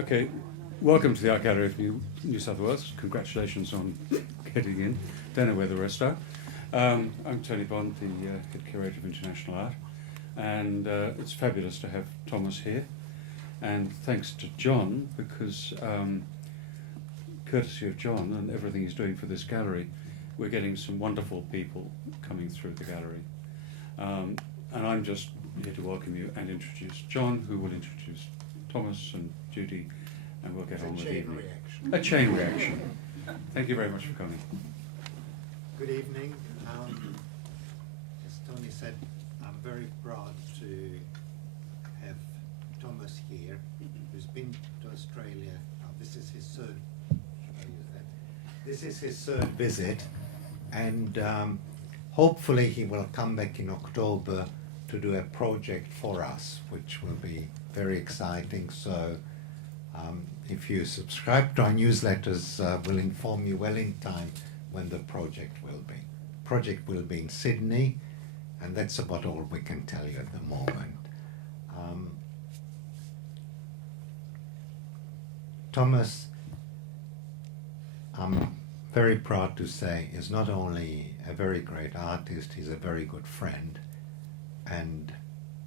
Okay, welcome to the Art Gallery of New South Wales. Congratulations on getting in. Don't know where the rest are. I'm Tony Bond, the head curator of international art, and it's fabulous to have Thomas here. And thanks to John, because courtesy of John and everything he's doing for this gallery, we're getting some wonderful people coming through the gallery. And I'm just here to welcome you and introduce John, who will introduce Thomas and Judy, and we'll get on with the evening. A chain reaction. Thank you very much for coming. Good evening. As Tony said, I'm very proud to have Thomas here, who's been to Australia. This is his third. This is his third visit, and hopefully he will come back in October to do a project for us, which will be very exciting. So if you subscribe to our newsletters, we'll inform you well in time when the project will be. Project will be in Sydney, and that's about all we can tell you at the moment. Thomas, I'm very proud to say, is not only a very great artist, he's a very good friend. And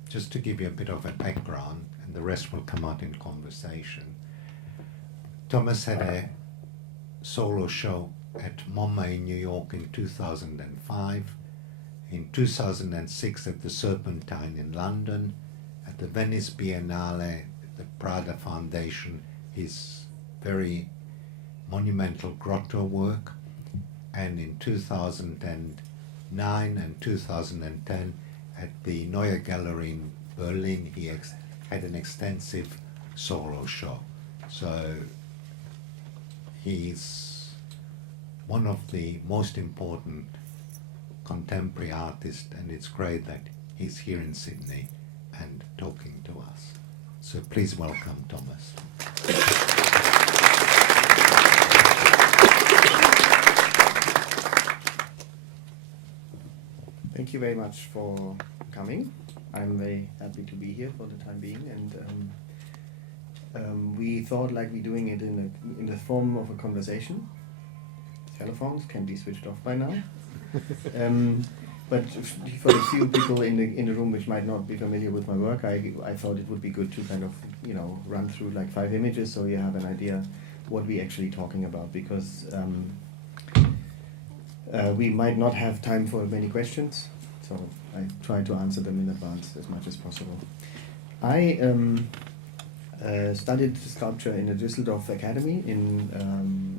just to give you a bit of a background, and the rest will come out in conversation, Thomas had a solo show at MoMA in New York in 2005, in 2006 at the Serpentine in London, at the Venice Biennale, the Prada Foundation, his very monumental grotto work, and in 2009 and 2010 at the Neue Gallery in Berlin, he had an extensive solo show. So he's one of the most important contemporary artists, and it's great that he's here in Sydney and talking to us. So please welcome Thomas. Thank you very much for coming. I'm very happy to be here for the time being, and we thought like we're doing it in the form of a conversation. Telephones can be switched off by now. But for the few people in the room which might not be familiar with my work, I thought it would be good to kind of run through like 5 images so you have an idea what we're actually talking about, because we might not have time for many questions, so I try to answer them in advance as much as possible. I studied sculpture in the Düsseldorf Academy in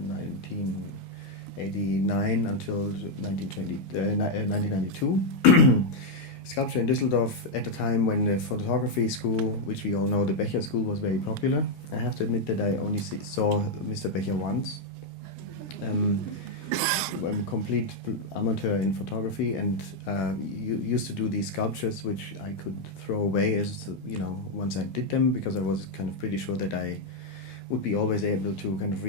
1989 until 1992. Sculpture in Düsseldorf at the time when the photography school, which we all know, the Becher School, was very popular. I have to admit that I only saw Mr. Becher once. I'm a complete amateur in photography, and used to do these sculptures which I could throw away as once I did them, because I was kind of pretty sure that I would be always able to kind of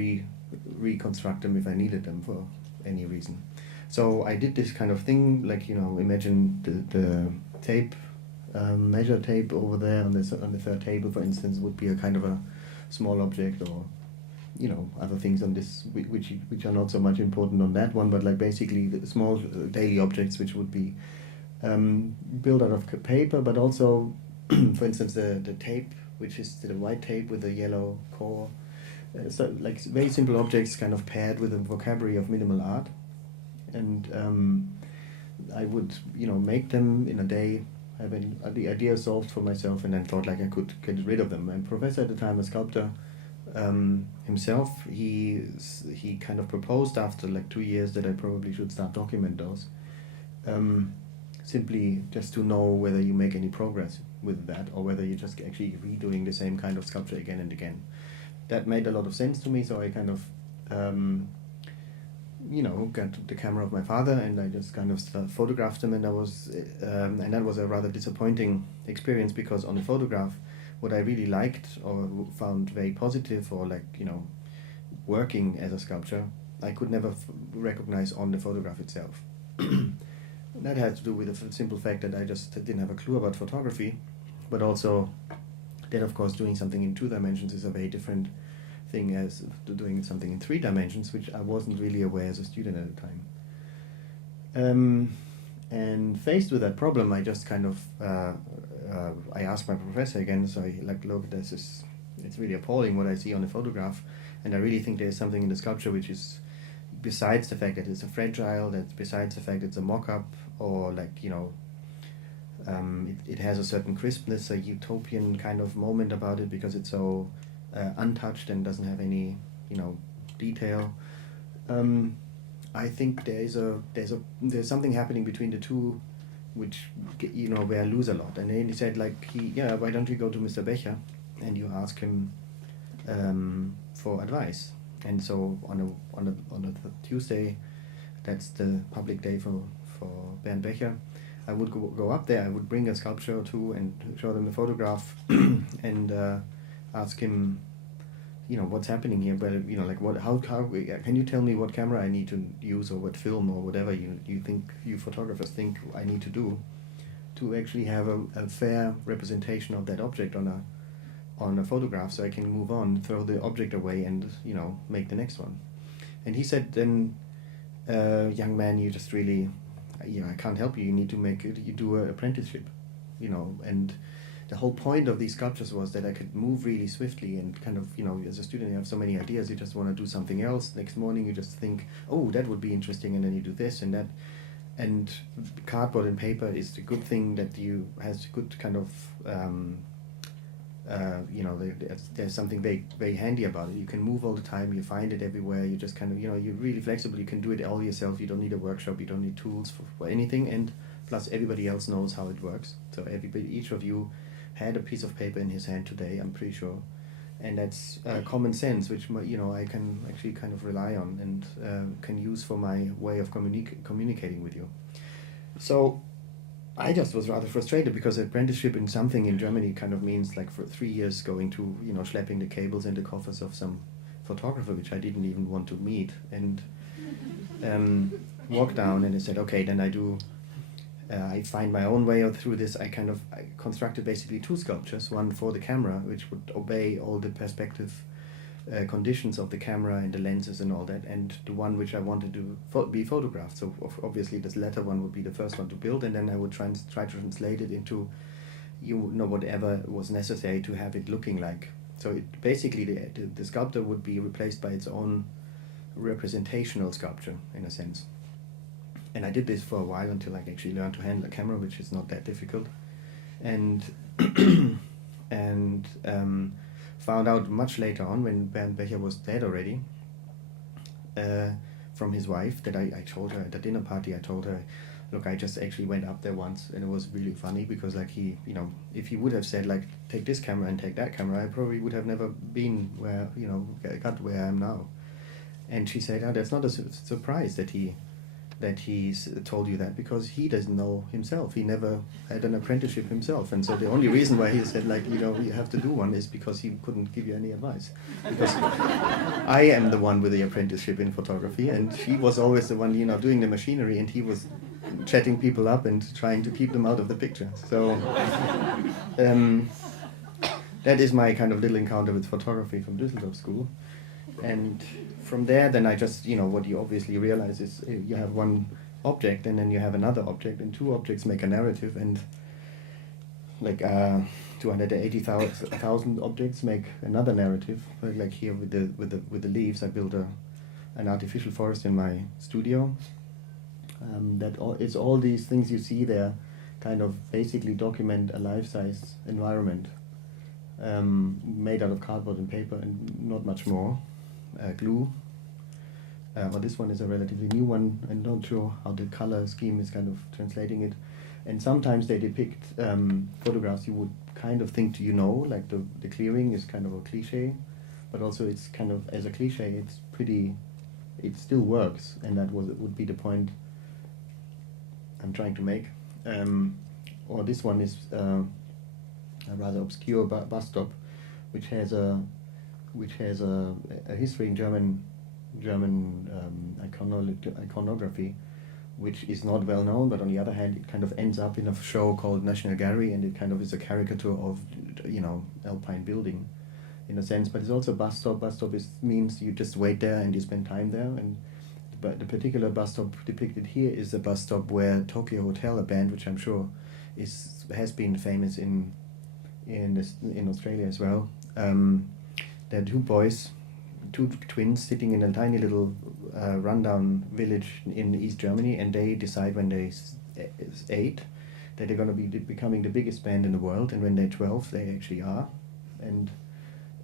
reconstruct them if I needed them for any reason. So I did this kind of thing, like imagine the tape, measure tape over there on the third table, for instance, would be a kind of a small object, or other things on this which are not so much important on that one, but like basically the small daily objects which would be built out of paper, but also for instance the tape, which is the white tape with the yellow core, so like very simple objects kind of paired with a vocabulary of minimal art. And I would make them in a day, have the idea solved for myself, and then thought like I could get rid of them. And Professor at the time, a sculptor himself, he kind of proposed after like 2 years that I probably should start document those, simply just to know whether you make any progress with that, or whether you're just actually redoing the same kind of sculpture again and again. That made a lot of sense to me, so I kind of got the camera of my father, and I just kind of photographed them, and that was a rather disappointing experience, because on the photograph, what I really liked or found very positive, or working as a sculpture, I could never recognize on the photograph itself. That had to do with the simple fact that I just didn't have a clue about photography, but also Then, of course, doing something in 2 dimensions is a very different thing as doing something in 3 dimensions, which I wasn't really aware as a student at the time. And faced with that problem, I just kind of I asked my professor again. So I like, look, it's really appalling what I see on the photograph, and I really think there's something in the sculpture which is, besides the fact that it's a fragile, that besides the fact it's a mock-up, or like, you know, it has a certain crispness, a utopian kind of moment about it, because it's so untouched and doesn't have any, you know, detail. I think there's something happening between the two, which, you know, where I lose a lot. And then he said, like, why don't you go to Mr. Becher and you ask him for advice? And so on a Tuesday, that's the public day for Bernd Becher, I would go up there. I would bring a sculpture or two and show them the photograph and ask him, you know, what's happening here, but, you know, like, how can you tell me what camera I need to use, or what film, or whatever you think, you photographers think I need to do to actually have a fair representation of that object on a photograph, so I can move on, throw the object away, and, you know, make the next one. And he said, then, young man, you just really, you know, I can't help you. You need to you do an apprenticeship, you know. And the whole point of these sculptures was that I could move really swiftly and kind of, you know, as a student you have so many ideas, you just want to do something else. Next morning you just think, oh, that would be interesting, and then you do this and that. And cardboard and paper is the good thing that has good kind of, you know, there's something very, very handy about it. You can move all the time, you find it everywhere, you just kind of, you know, you're really flexible, you can do it all yourself, you don't need a workshop, you don't need tools for anything, and plus everybody else knows how it works. So each of you had a piece of paper in his hand today, I'm pretty sure, and that's common sense, which, you know, I can actually kind of rely on and can use for my way of communicating with you. So I just was rather frustrated, because apprenticeship in something in Germany kind of means, like, for 3 years going to, you know, schlepping the cables and the coffers of some photographer which I didn't even want to meet, and walk down, and I said, okay, then I find my own way through this. I constructed basically 2 sculptures, one for the camera, which would obey all the perspective conditions of the camera and the lenses and all that, and the one which I wanted to be photographed. So obviously this latter one would be the first one to build, and then I would try to translate it into, you know, whatever was necessary to have it looking like. So basically the sculptor would be replaced by its own representational sculpture, in a sense. And I did this for a while until I actually learned to handle a camera, which is not that difficult, and found out much later on, when Bernd Becher was dead already, from his wife, that I told her at the dinner party, I told her, look, I just actually went up there once, and it was really funny, because, like, he, you know, if he would have said, like, take this camera and take that camera, I probably would have never been where, you know, got where I am now. And she said, that's not a surprise that he's told you that, because he doesn't know himself. He never had an apprenticeship himself, and so the only reason why he said, like, you know, you have to do one is because he couldn't give you any advice. Because I am the one with the apprenticeship in photography, and he was always the one, you know, doing the machinery, and he was chatting people up and trying to keep them out of the picture. So that is my kind of little encounter with photography from Düsseldorf School. And from there, then I just, you know, what you obviously realize is you have one object, and then you have another object, and 2 objects make a narrative, and like 280,000 objects make another narrative. Like here with the leaves, I built an artificial forest in my studio. It's all these things you see there, kind of basically document a life-size environment, made out of cardboard and paper, and not much more. Glue. But this one is a relatively new one. I'm not sure how the color scheme is kind of translating it. And sometimes they depict photographs you would kind of think, you know, like the clearing is kind of a cliche, but also it's kind of, as a cliche, it still works, and that would be the point I'm trying to make. Or this one is a rather obscure bus stop, which has a history in German iconography, which is not well known, but on the other hand, it kind of ends up in a show called National Gallery, and it kind of is a caricature of, alpine building, in a sense. But it's also a bus stop. Bus stop means you just wait there and you spend time there. And but the particular bus stop depicted here is a bus stop where Tokyo Hotel, a band which I'm sure has been famous in Australia as well. There are two boys, two twins, sitting in a tiny little rundown village in East Germany, and they decide when they're 8 that they're going to be becoming the biggest band in the world, and when they're 12 they actually are. And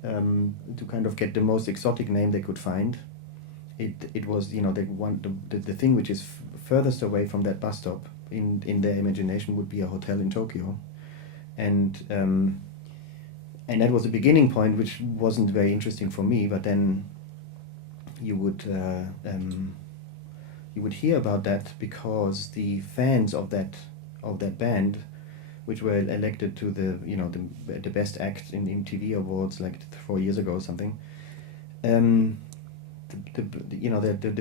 to kind of get the most exotic name they could find, it was, they want the thing which is furthest away from that bus stop in their imagination would be a hotel in Tokyo. And that was a beginning point which wasn't very interesting for me, but then you would hear about that because the fans of that band, which were elected to the best act in MTV Awards like 4 years ago or something, the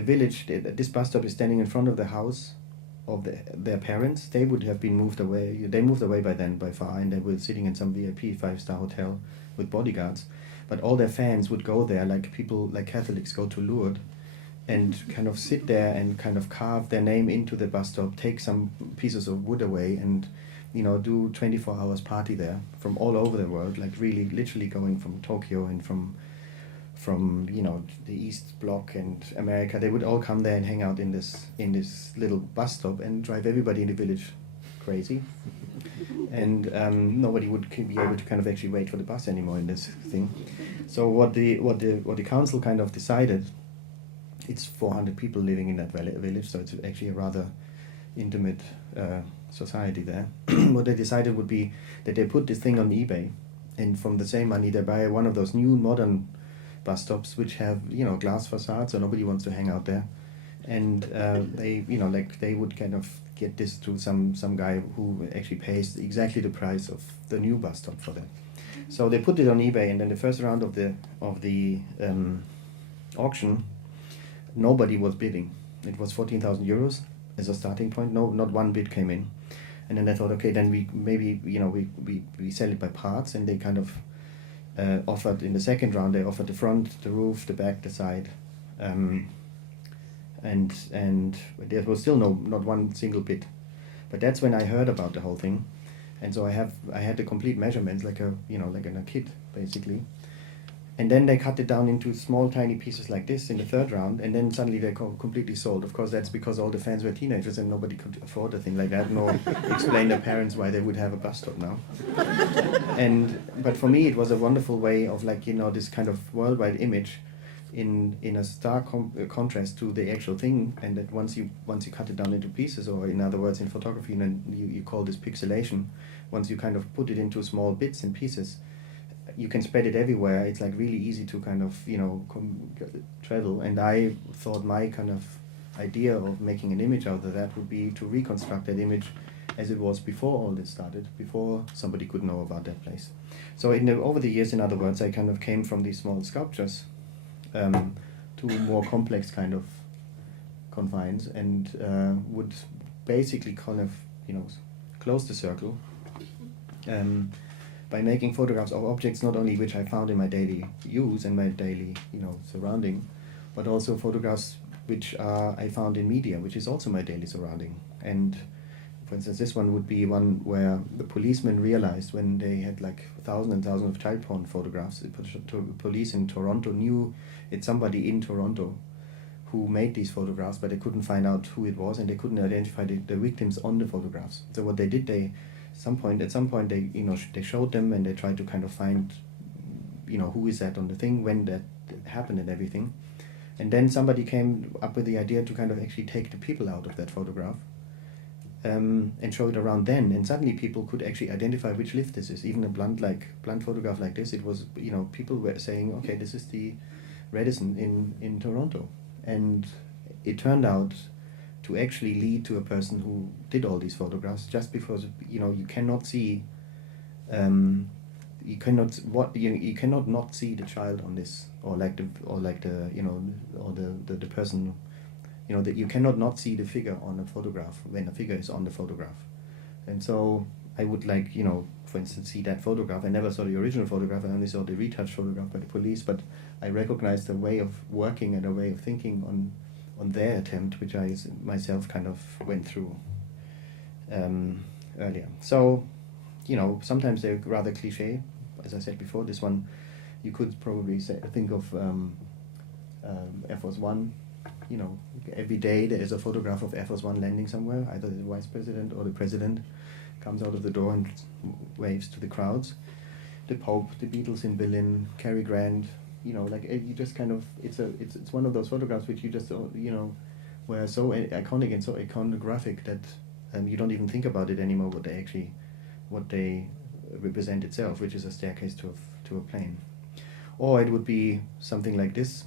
village, this bus stop is standing in front of the house of their parents. They would have been moved away. They moved away by then, by far, and they were sitting in some VIP 5-star hotel with bodyguards. But all their fans would go there, like people, like Catholics go to Lourdes, and kind of sit there and kind of carve their name into the bus stop, take some pieces of wood away, and do 24 hours party there from all over the world, like really literally going from Tokyo and from the East Bloc and America. They would all come there and hang out in this little bus stop and drive everybody in the village crazy. And nobody would be able to kind of actually wait for the bus anymore in this thing. So what the council kind of decided, it's 400 people living in that village, so it's actually a rather intimate society there. What they decided would be that they put this thing on eBay, and from the same money they buy one of those new modern bus stops which have glass facades, so nobody wants to hang out there. And they would kind of get this to some guy who actually pays exactly the price of the new bus stop for them. So they put it on eBay, and then the first round of the auction, nobody was bidding. It was 14,000 euros as a starting point. No, not one bid came in. And then I thought, okay, then we sell it by parts, and they kind of offered in the second round. They offered the front, the roof, the back, the side, and there was still not one single bid. But that's when I heard about the whole thing, and so I had the complete measurements like a kit basically. And then they cut it down into small, tiny pieces like this in the third round, and then suddenly they're completely sold. Of course, that's because all the fans were teenagers and nobody could afford a thing like that, nor explain their parents why they would have a bus stop now. But for me, it was a wonderful way of this kind of worldwide image in a stark contrast to the actual thing, and that once you cut it down into pieces, or in other words, in photography, and you call this pixelation, once you kind of put it into small bits and pieces, you can spread it everywhere. It's like really easy to kind of travel. And I thought my kind of idea of making an image out of that would be to reconstruct that image as it was before all this started, before somebody could know about that place. So over the years, in other words, I kind of came from these small sculptures to more complex kind of confines, and would basically kind of close the circle by making photographs of objects not only which I found in my daily use and my daily surrounding, but also photographs which I found in media, which is also my daily surrounding. And for instance, this one would be one where the policemen realized, when they had like thousands and thousands of child porn photographs, the police in Toronto knew it's somebody in Toronto who made these photographs, but they couldn't find out who it was, and they couldn't identify the victims on the photographs. So what they did, at some point they showed them, and they tried to kind of find who is that on the thing, when that happened and everything. And then somebody came up with the idea to kind of actually take the people out of that photograph and show it around then, and suddenly people could actually identify which lift this is. Even a blunt photograph like this, it was people were saying, okay, this is the Radisson in Toronto. And it turned out to actually lead to a person who did all these photographs, just because you cannot see you cannot not see the child on this, or the person you know, that you cannot not see the figure on a photograph when a figure is on the photograph. And so I would like, you know, for instance, see that photograph. I never saw the original photograph, I only saw the retouched photograph by the police, but I recognized a way of working and a way of thinking on their attempt, which I myself kind of went through earlier. So, you know, sometimes they're rather cliche. As I said before, this one, you could probably think of Air Force One. You know, every day there is a photograph of Air Force One landing somewhere, either the vice president or the president comes out of the door and waves to the crowds. The Pope, the Beatles in Berlin, Cary Grant, you know, like you just kind of, it's one of those photographs which you just, you know, were so iconic and so iconographic that you don't even think about it anymore, what they represent itself, which is a staircase to a plane. Or it would be something like this,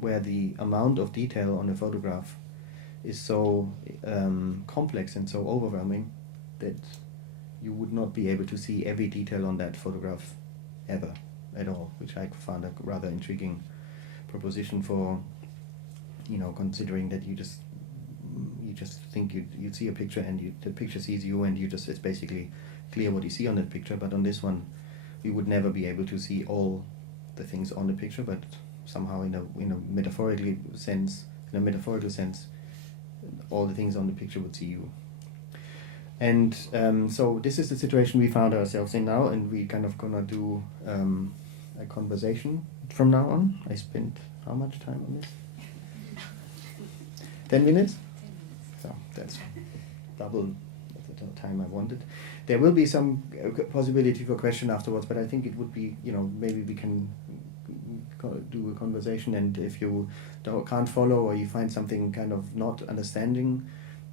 where the amount of detail on a photograph is so complex and so overwhelming that you would not be able to see every detail on that photograph ever at all, which I found a rather intriguing proposition for, you know, considering that you just think you see a picture and the picture sees you and it's basically clear what you see on that picture. But on this one, we would never be able to see all the things on the picture, but somehow in a metaphorical sense, all the things on the picture would see you. And so this is the situation we found ourselves in now, and we kind of gonna do a conversation from now on. I spent how much time on this? 10 minutes? So that's double the time I wanted. There will be some possibility for question afterwards, but I think it would be, you know, maybe we can do a conversation, and if you can't follow or you find something kind of not understanding,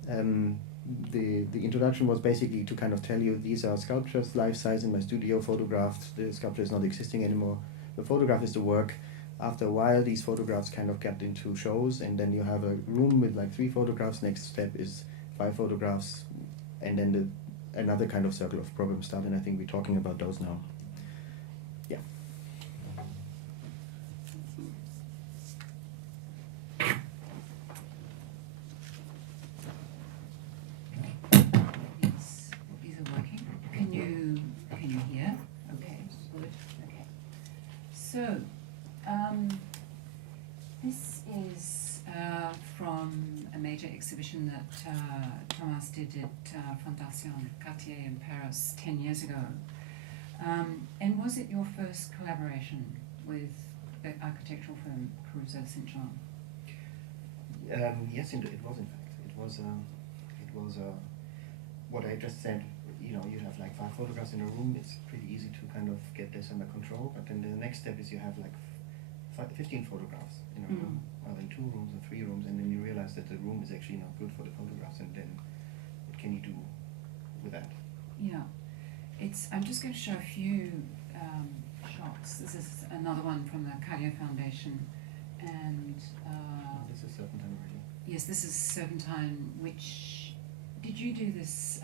the introduction was basically to kind of tell you these are sculptures, life-size in my studio, photographed. The sculpture is not existing anymore. The photograph is the work. After a while, these photographs kind of get into shows, and then you have a room with like 3 photographs. Next step is 5 photographs, and then another kind of circle of problems start, and I think we're talking about those now. Yeah. These are working. Can you hear? Okay, good. Okay. So, this is from a major exhibition that Thomas did at Fondation Cartier in Paris 10 years ago. And was it your first collaboration with the architectural firm Caruso St. John? Yes, it was in fact. It was what I just said. You know, you have like 5 photographs in a room. It's pretty easy to kind of get this under control. But then the next step is you have like 15 photographs in a room, rather than 2 rooms or 3 rooms, and then you realize that the room is actually not good for the photographs. And then what can you do with that? Yeah, I'm just going to show a few shots. This is another one from the Cartier Foundation, and this is Serpentine already. Yes, this is Serpentine. Which did you do this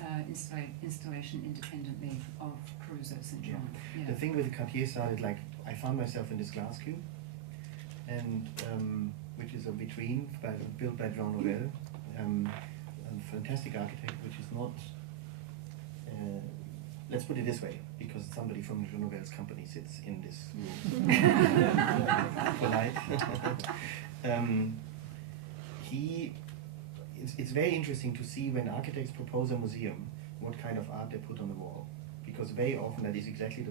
installation independently of Caruso St. John? Yeah. The thing with Cartier started like I found myself in this glass cube, and which is a vitrine built by Jean Nouvel, a fantastic architect, which is not. Let's put it this way, because somebody from Jean Nouvel's company sits in this room. Polite. It's very interesting to see when architects propose a museum, what kind of art they put on the wall, because very often that is exactly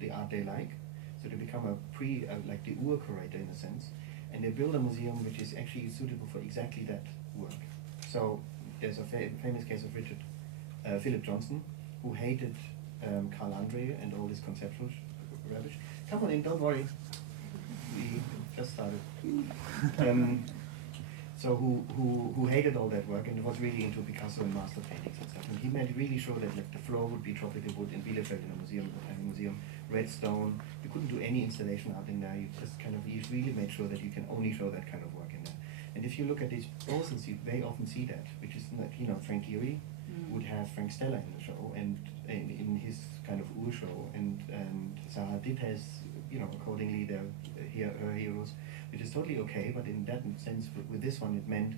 the art they like. So they become like the curator in a sense, and they build a museum which is actually suitable for exactly that work. So there's a famous case of Philip Johnson, who hated Carl Andre and all this conceptual rubbish. Come on in, don't worry. We just started. So who hated all that work and was really into Picasso and master paintings and stuff. And he made really sure that like, the floor would be tropical wood in Bielefeld in a museum, red stone. You couldn't do any installation art in there. You really made sure that you can only show that kind of work in there. And if you look at these posters, you very often see that, which is not, you know, Frank Gehry would have Frank Stella in the show and in his kind of show, and Zaha Hadid has, you know, accordingly her heroes, which is totally okay. But in that sense, with this one, it meant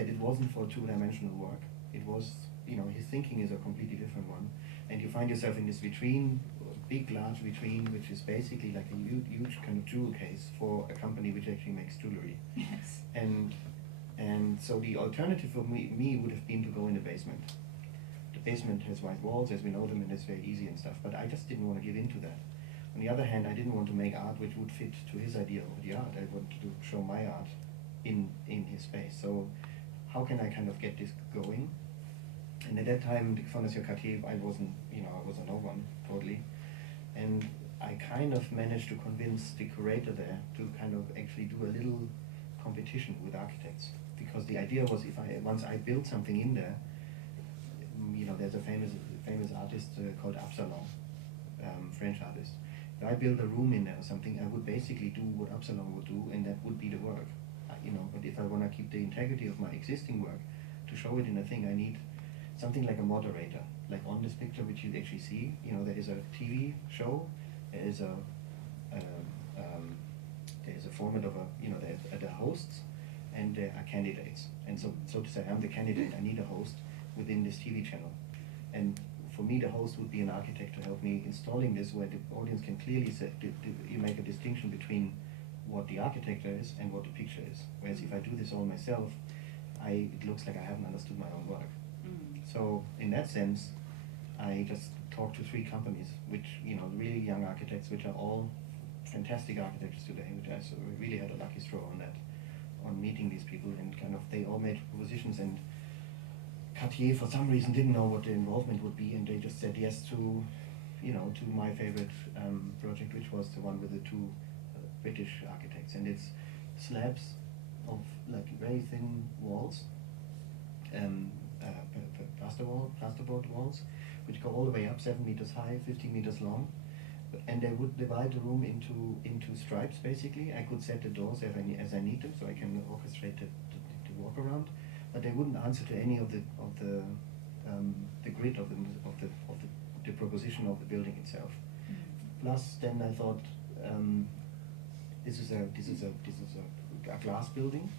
that it wasn't for two-dimensional work. It was, his thinking is a completely different one. And you find yourself in this vitrine, big, large vitrine, which is basically like a huge kind of jewel case for a company which actually makes jewelry. Yes. And so the alternative for me would have been to go in the basement. The basement has white walls, as we know them, and it's very easy and stuff, but I just didn't want to give in to that. On the other hand, I didn't want to make art which would fit to his idea of the art. I wanted to show my art in his space. So how can I kind of get this going? And at that time, the Fondation Cartier, I was a no one, totally. And I kind of managed to convince the curator there to kind of actually do a little competition with architects. Because the idea was, once I built something in there, there's a famous artist called Absalon, French artist. If I build a room in there or something, I would basically do what Absalon would do, and that would be the work. But if I want to keep the integrity of my existing work, to show it in a thing, I need something like a moderator. Like on this picture, which you actually see, there is a TV show, there is a format of there are the hosts, and there are candidates. And so to say, I'm the candidate. I need a host within this TV channel. And for me, the host would be an architect to help me installing this, where the audience can clearly say, you make a distinction between what the architecture is and what the picture is. Whereas if I do this all myself, it looks like I haven't understood my own work. So in that sense, I just talked to 3 companies, which, really young architects, which are all fantastic architects today, which I really had a lucky straw on meeting these people, and kind of they all made propositions, and Cartier for some reason didn't know what the involvement would be, and they just said yes to my favorite project, which was the one with the 2 British architects, and it's slabs of like very thin walls, plasterboard walls, which go all the way up 7 meters high, 15 meters long, and they would divide the room into stripes. Basically, I could set the doors as I need them, so I can orchestrate the walk around. But they wouldn't answer to any of the grid of the proposition of the building itself. Plus, then I thought this is a glass building,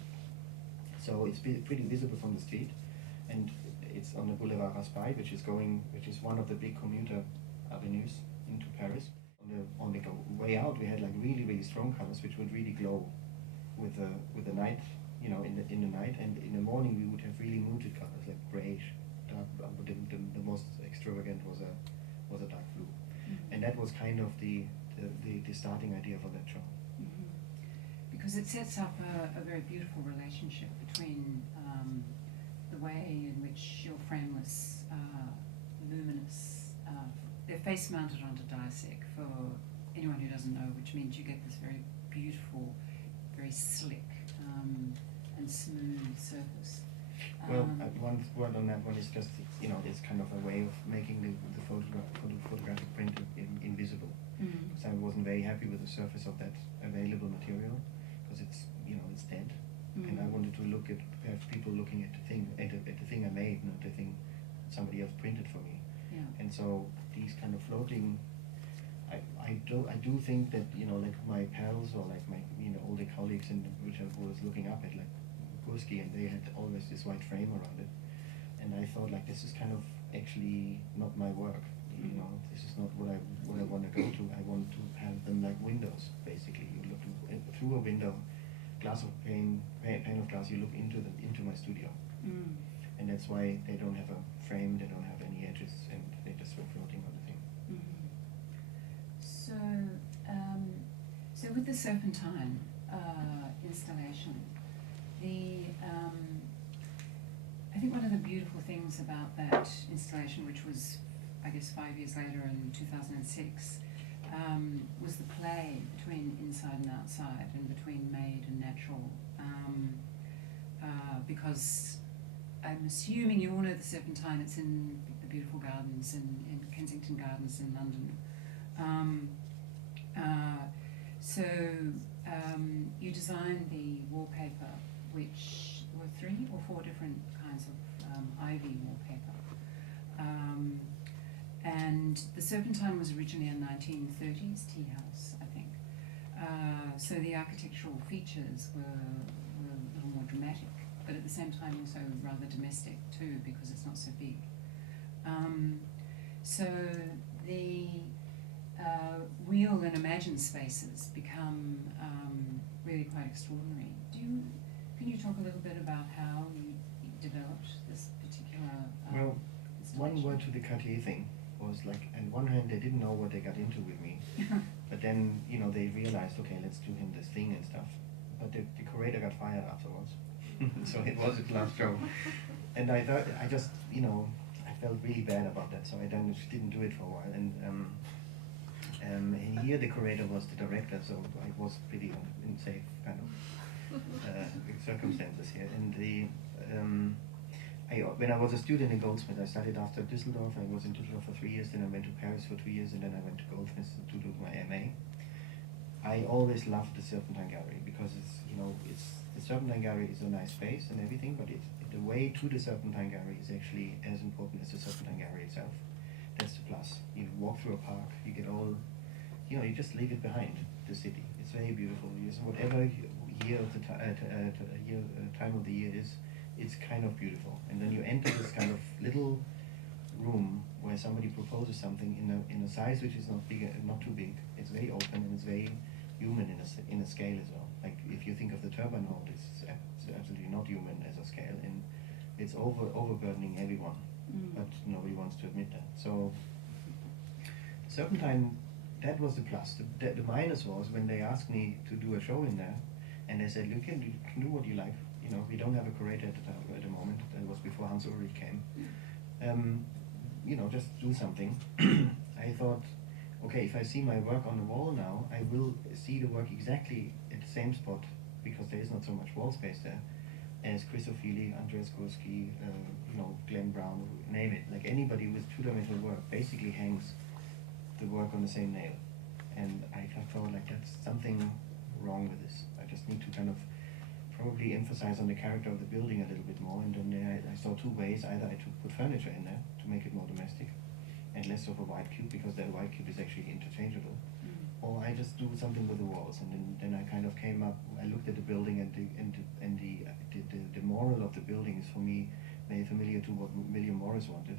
so it's pretty visible from the street, and it's on the Boulevard Raspail, which is one of the big commuter avenues into Paris. On the way out, we had like really strong colors, which would really glow with the night. In the night, and in the morning we would have really muted colors like grayish, dark. The most extravagant was a dark blue, and that was kind of the starting idea for that show. Because it sets up a very beautiful relationship between the way in which your frame was luminous. They're face mounted onto Diasec, for anyone who doesn't know, which means you get this very beautiful, very slick and smooth surface. Well, one word on that one is just, it's kind of a way of making the photographic print invisible. Because I wasn't very happy with the surface of that available material, because it's dead. And I wanted to have people looking at the thing I made, not the thing somebody else printed for me. Yeah. And so these kind of floating, I do think that like my pals or like my all the colleagues which I was looking up at, like Gursky, and they had always this white frame around it, and I thought like this is kind of actually not my work. This is not what I want to go to. I want to have them like windows. Basically, you look through a window, glass of pane of glass. You look into my studio, and that's why they don't have a frame. They don't have any edges, and they just were floating on the thing. So with the Serpentine installation, I think one of the beautiful things about that installation, which was, I guess, 5 years later in 2006, was the play between inside and outside, and between made and natural. Because I'm assuming you all know the Serpentine. It's in the beautiful gardens in Kensington Gardens in London. So you designed the wallpaper, which were 3 or 4 different kinds of ivy wallpaper. And the Serpentine was originally a 1930s tea house, I think. So the architectural features were a little more dramatic. but at the same time also rather domestic too, because it's not so big. So the real and imagined spaces become really quite extraordinary. Can you talk a little bit about how you developed this particular Well, one installation? word to the Cartier thing was like, on one hand, they didn't know what they got into with me, but then, you know, they realized, okay, let's do him this thing and stuff. But the curator got fired afterwards, so it was his last show. And I thought, I just, you know, I felt really bad about that, so I then just didn't do it for a while. And here the curator was the director, so I was pretty in safe kind of circumstances here. And when I was a student in Goldsmiths, I studied after Düsseldorf. I was in Düsseldorf for 3 years, then I went to Paris for 2 years, and then I went to Goldsmiths to do my MA. I always loved the Serpentine Gallery because the Serpentine Gallery is a nice space and everything, but the way to the Serpentine Gallery is actually as important as the Serpentine Gallery itself. That's the plus. You walk through a park, you get all, you just leave it behind, the city. It's very beautiful. Whatever year of the time of the year is, it's kind of beautiful. And then you enter this kind of little room where somebody proposes something in a size which is not big, not too big. It's very open and it's very human in a scale as well. Like if you think of the Turbine Hall, it's absolutely not human as a scale, and it's overburdening everyone, but nobody wants to admit that. So Serpentine, that was the plus. The minus was when they asked me to do a show in there, and they said, you can do what you like. We don't have a curator at the moment. That was before Hans Ulrich came. Just do something. I thought, okay, if I see my work on the wall now, I will see the work exactly at the same spot, because there is not so much wall space there, as Chris O'Feely, Andreas Gorski, Glenn Brown, name it. Like anybody with two-dimensional work basically hangs the work on the same nail. And I thought, like, that's something wrong with this. I just need to kind of probably emphasize on the character of the building a little bit more. And then I saw two ways. Either I put furniture in there to make it more domestic and less of a white cube, because that white cube is actually interchangeable, or I just do something with the walls. And then I kind of came up, I looked at the building, and the moral of the building is for me very familiar to what William Morris wanted.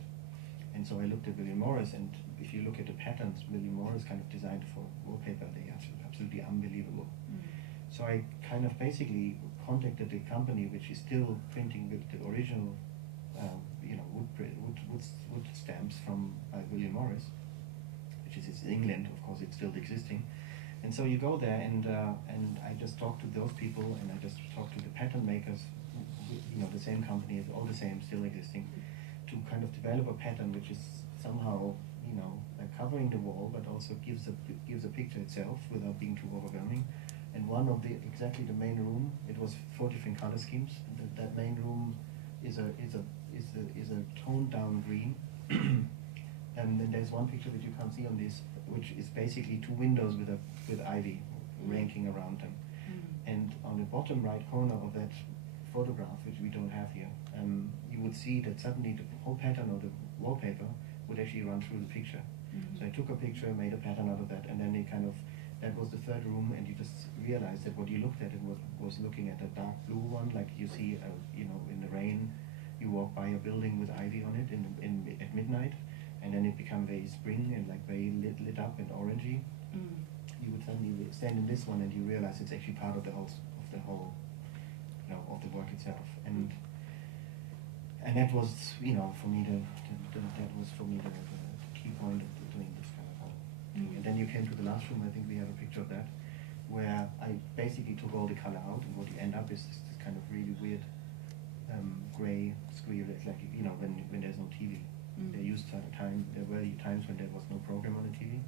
And so I looked at William Morris, and if you look at the patterns William Morris kind of designed for wallpaper, they are absolutely unbelievable. So I kind of basically contacted the company which is still printing with the original wood stamps from William Morris, which is in England. Of course, it's still existing. And so you go there, and I just talked to those people, and I just talked to the pattern makers, the same company, all the same, still existing, to kind of develop a pattern which is somehow covering the wall, but also gives a picture itself without being too overwhelming. And one of the main room, it was 4 different color schemes. And that main room is a toned down green. And then there's one picture that you can't see on this, which is basically 2 windows with ivy ranking around them. And on the bottom right corner of that photograph, which we don't have here, you would see that suddenly the whole pattern of the wallpaper would actually run through the picture. So I took a picture, made a pattern out of that, and then that was the 3rd room, and you just realized that what you looked at was looking at a dark blue one, like you see, in the rain, you walk by a building with ivy on it at midnight, and then it became very spring and like very lit up and orangey. You would suddenly stand in this one, and you realize it's actually part of the whole of the work itself. And that was, for me the key point of doing this kind of whole thing. And then you came to the last room. I think we have a picture of that, where I basically took all the color out, and what you end up is this kind of really weird gray screen. It's like when there's no TV. There were times when there was no program on the TV,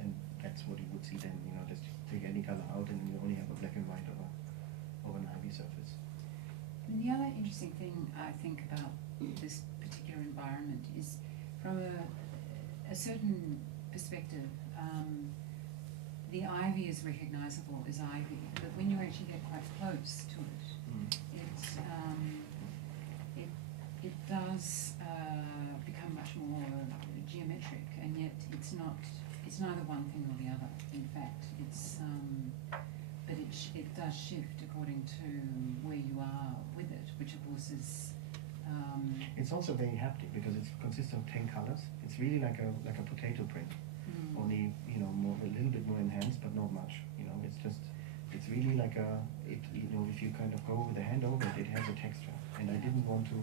and that's what you would see then. Just take any color out, and you only have a black and white of an ivy surface. And the other interesting thing I think about this particular environment is, from a certain perspective, the ivy is recognizable as ivy, but when you actually get quite close to it, it does become much more geometric, and yet it's neither one thing or the other. In fact, it's but it does shift according to where you are with it, which of course is. It's also very haptic because it consists of 10 colors. It's really like a potato print, only a little bit more enhanced, but not much. It's really like if you kind of go with the hand over it, it has a texture. And I didn't want to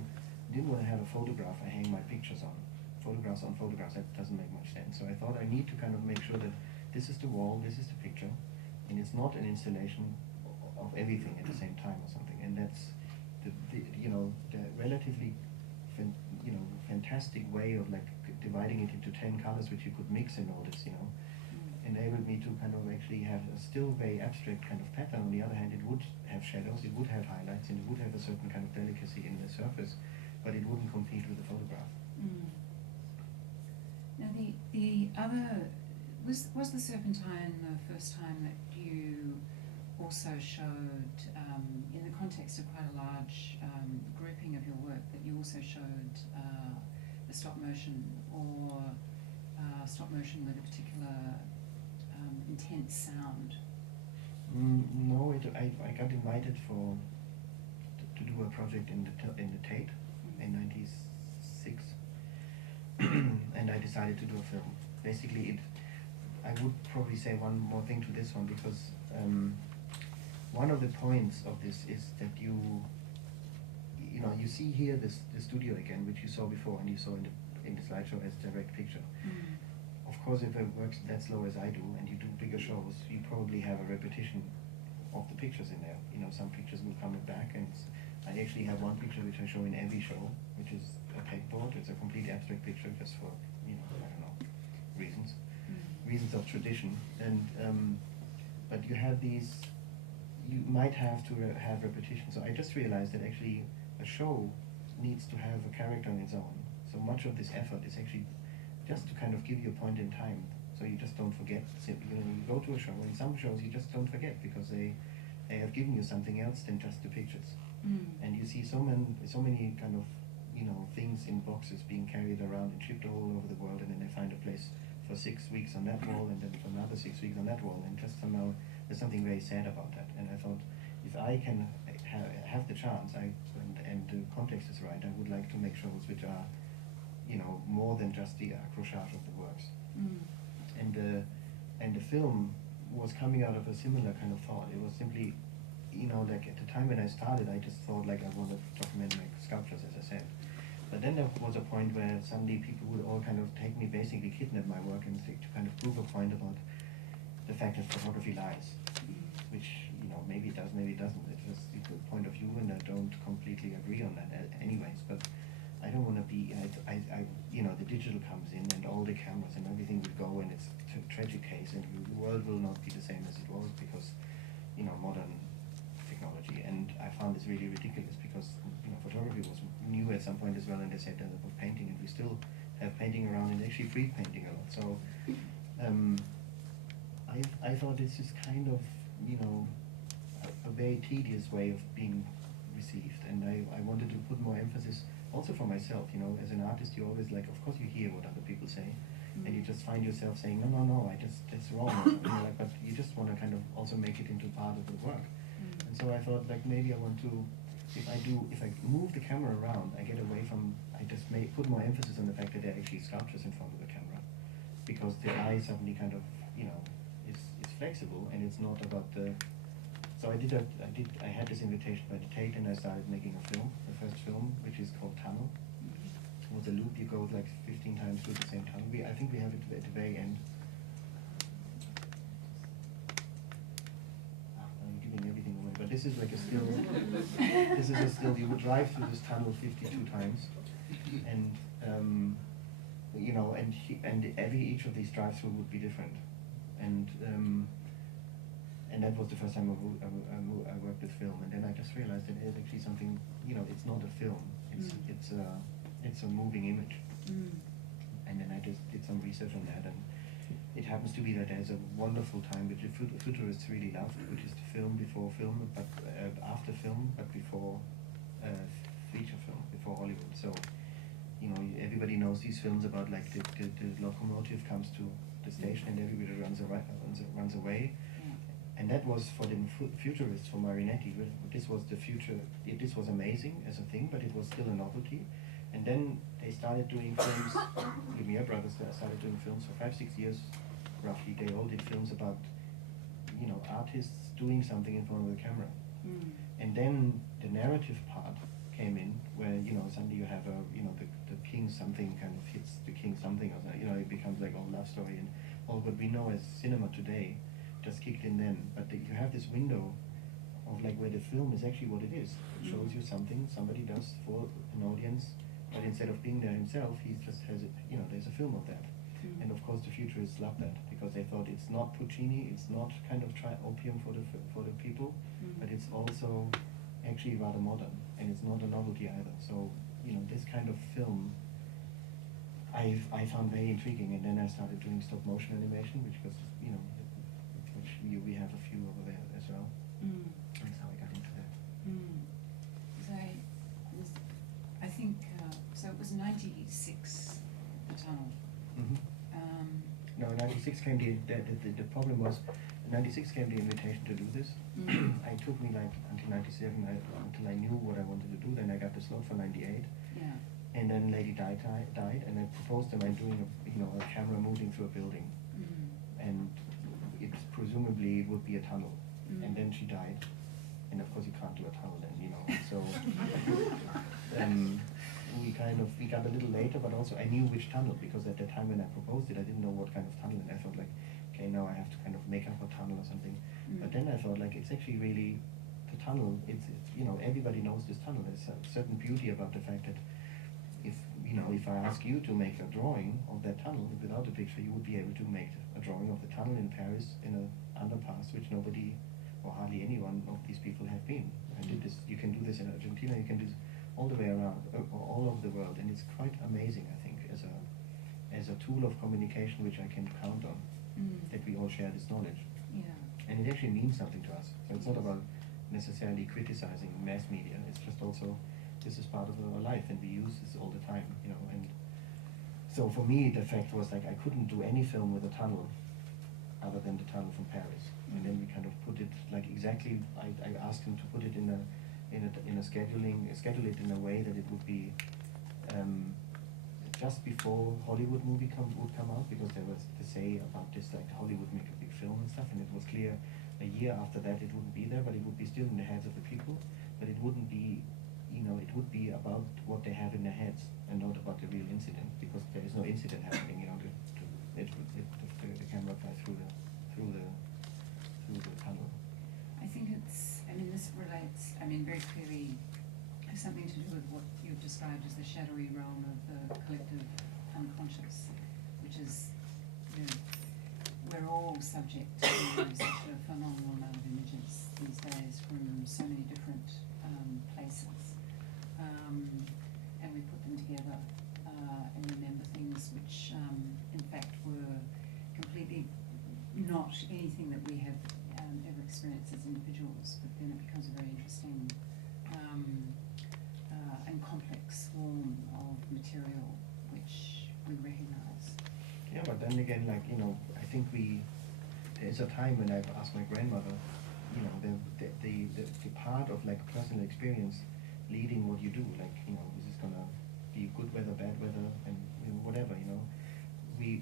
have a photograph I hang my pictures on. Photographs on photographs, that doesn't make much sense. So I thought I need to kind of make sure that this is the wall, this is the picture, and it's not an installation of everything at the same time or something. And that's the relatively fantastic way of like dividing it into 10 colors, which you could mix and all this, enabled me to kind of actually have a still very abstract kind of pattern. On the other hand, it would have shadows, it would have highlights, and it would have a certain kind of delicacy in the surface, but it wouldn't compete with the photograph. Now the other, was the Serpentine the first time that you also showed, in the context of quite a large grouping of your work, that you also showed the stop motion, or stop motion with a particular intense sound? No, I got invited to do a project in the Tate in '96, and I decided to do a film. Basically, I would probably say one more thing to this one, because one of the points of this is that you see here the studio again, which you saw before and you saw in the slideshow as direct picture. Of course, if it works that slow as I do, and you do bigger shows, you probably have a repetition of the pictures in there. Some pictures will come back, and I actually have one picture which I show in every show, which is a pegboard. It's a completely abstract picture, just for I don't know, reasons of tradition. And but you have these. You might have to have repetition. So I just realized that actually a show needs to have a character on its own. So much of this effort is actually just to kind of give you a point in time, so you just don't forget. You go to a show, and some shows you just don't forget because they have given you something else than just the pictures. And you see so many kind of things in boxes being carried around and shipped all over the world, and then they find a place for 6 weeks on that wall, and then for another 6 weeks on that wall, and just somehow there's something very sad about that. And I thought, if I can have the chance, and the context is right, I would like to make shows which are more than just the accrochage of the works. And the film was coming out of a similar kind of thought. It was simply, like at the time when I started, I just thought like I wanted to document my sculptures, as I said. But then there was a point where suddenly people would all kind of take me, basically kidnap my work, and to kind of prove a point about the fact that photography lies, which maybe it does, maybe it doesn't. It's just a point of view, and I don't completely agree on that anyways. But I don't want to be, the digital comes in, and all the cameras and everything will go, and it's a tragic case, and the world will not be the same as it was because, modern technology. And I found this really ridiculous because, photography was new at some point as well, and they said that about painting, and we still have painting around, and actually free painting a lot. So, I thought this is kind of, a very tedious way of being received, and I wanted to put more emphasis also for myself. As an artist, you always of course you hear what other people say, and you just find yourself saying, no, that's wrong. But you just want to kind of also make it into part of the work. And so I thought, maybe I want to, if I move the camera around, I get away from, I just put more emphasis on the fact that there are actually sculptures in front of the camera, because the eye suddenly kind of, is flexible, and it's not about the. So I had this invitation by the Tate, and I started making a film, the first film, which is called Tunnel. With a loop, you go 15 times through the same tunnel. I think we have it at the very end. I'm giving everything away, but this is like a still. This is a still. You would drive through this tunnel 52 times, and each of these drive-through would be different, and that was the first time I worked with film. And then I just realized that it's actually something. It's not a film. It's a moving image. And then I just did some research on that, and it happens to be that there's a wonderful time which the futurists really love, which is to film before film, but after film, but before feature film, before Hollywood. So, everybody knows these films about the locomotive comes to the station and everybody runs away. And that was for the futurists, for Marinetti. This was the future. This was amazing as a thing, but it was still a novelty. And then they started doing films. Lumiere brothers started doing films for 5-6 years, roughly. They all did films about, artists doing something in front of the camera. And then the narrative part came in, where suddenly you have the king something kind of hits the king something, or it becomes like all love story, and all what we know as cinema today just kicked in then. But you have this window of like where the film is actually what it is. It shows you something somebody does for an audience, but instead of being there himself, he just has it. There's a film of that. And of course the futurists loved that, because they thought it's not Puccini, it's not kind of opium for the people, but it's also actually rather modern, and it's not a novelty either. So this kind of film I found very intriguing, and then I started doing stop motion animation, which was which we have a few over there as well. That's how I got into that. So I think so. It was 96, the tunnel. No, 96 came the problem was, 96 came the invitation to do this. It took me like until 97 until I knew what I wanted to do. Then I got the slot for 98. Yeah. And then Lady died, and I proposed them. I'm doing a camera moving through a building, and it's presumably it would be a tunnel. And then she died, and of course you can't do a tunnel then, So we got a little later, but also I knew which tunnel, because at the time when I proposed it, I didn't know what kind of tunnel, and I thought like, okay, now I have to kind of make up a tunnel or something. But then I thought like it's actually really the tunnel. It's everybody knows this tunnel. There's a certain beauty about the fact that if I ask you to make a drawing of that tunnel without a picture, you would be able to make a drawing of the tunnel in Paris in an underpass, which nobody or hardly anyone of these people have been. And you can do this in Argentina, you can do this all the way around, all over the world, and it's quite amazing, I think, as a tool of communication which I can count on, that we all share this knowledge. Yeah. And it actually means something to us. So it's not about necessarily criticizing mass media, it's just also, this is part of our life, and we use this all the time, and so for me the fact was like I couldn't do any film with a tunnel other than the tunnel from Paris. And then we kind of put it like exactly, I asked him to put it in a schedule it in a way that it would be just before Hollywood movie would come out, because there was the say about this, like Hollywood make a big film and stuff, and it was clear a year after that it wouldn't be there, but it would be still in the heads of the people, but it wouldn't be, it would be about what they have in their heads and not about the real incident, because there is no incident happening, the camera flies through the tunnel. I think this relates, very clearly has something to do with what you've described as the shadowy realm of the collective unconscious, which is, we're all subject to such a phenomenal amount of images these days from so many different places. And we put them together and remember things which, in fact, were completely not anything that we have ever experienced as individuals, but then it becomes a very interesting and complex form of material which we recognize. Yeah, but then again, I think there's a time when I've asked my grandmother, the part of like personal experience leading what you do, is this gonna be good weather, bad weather, and whatever, we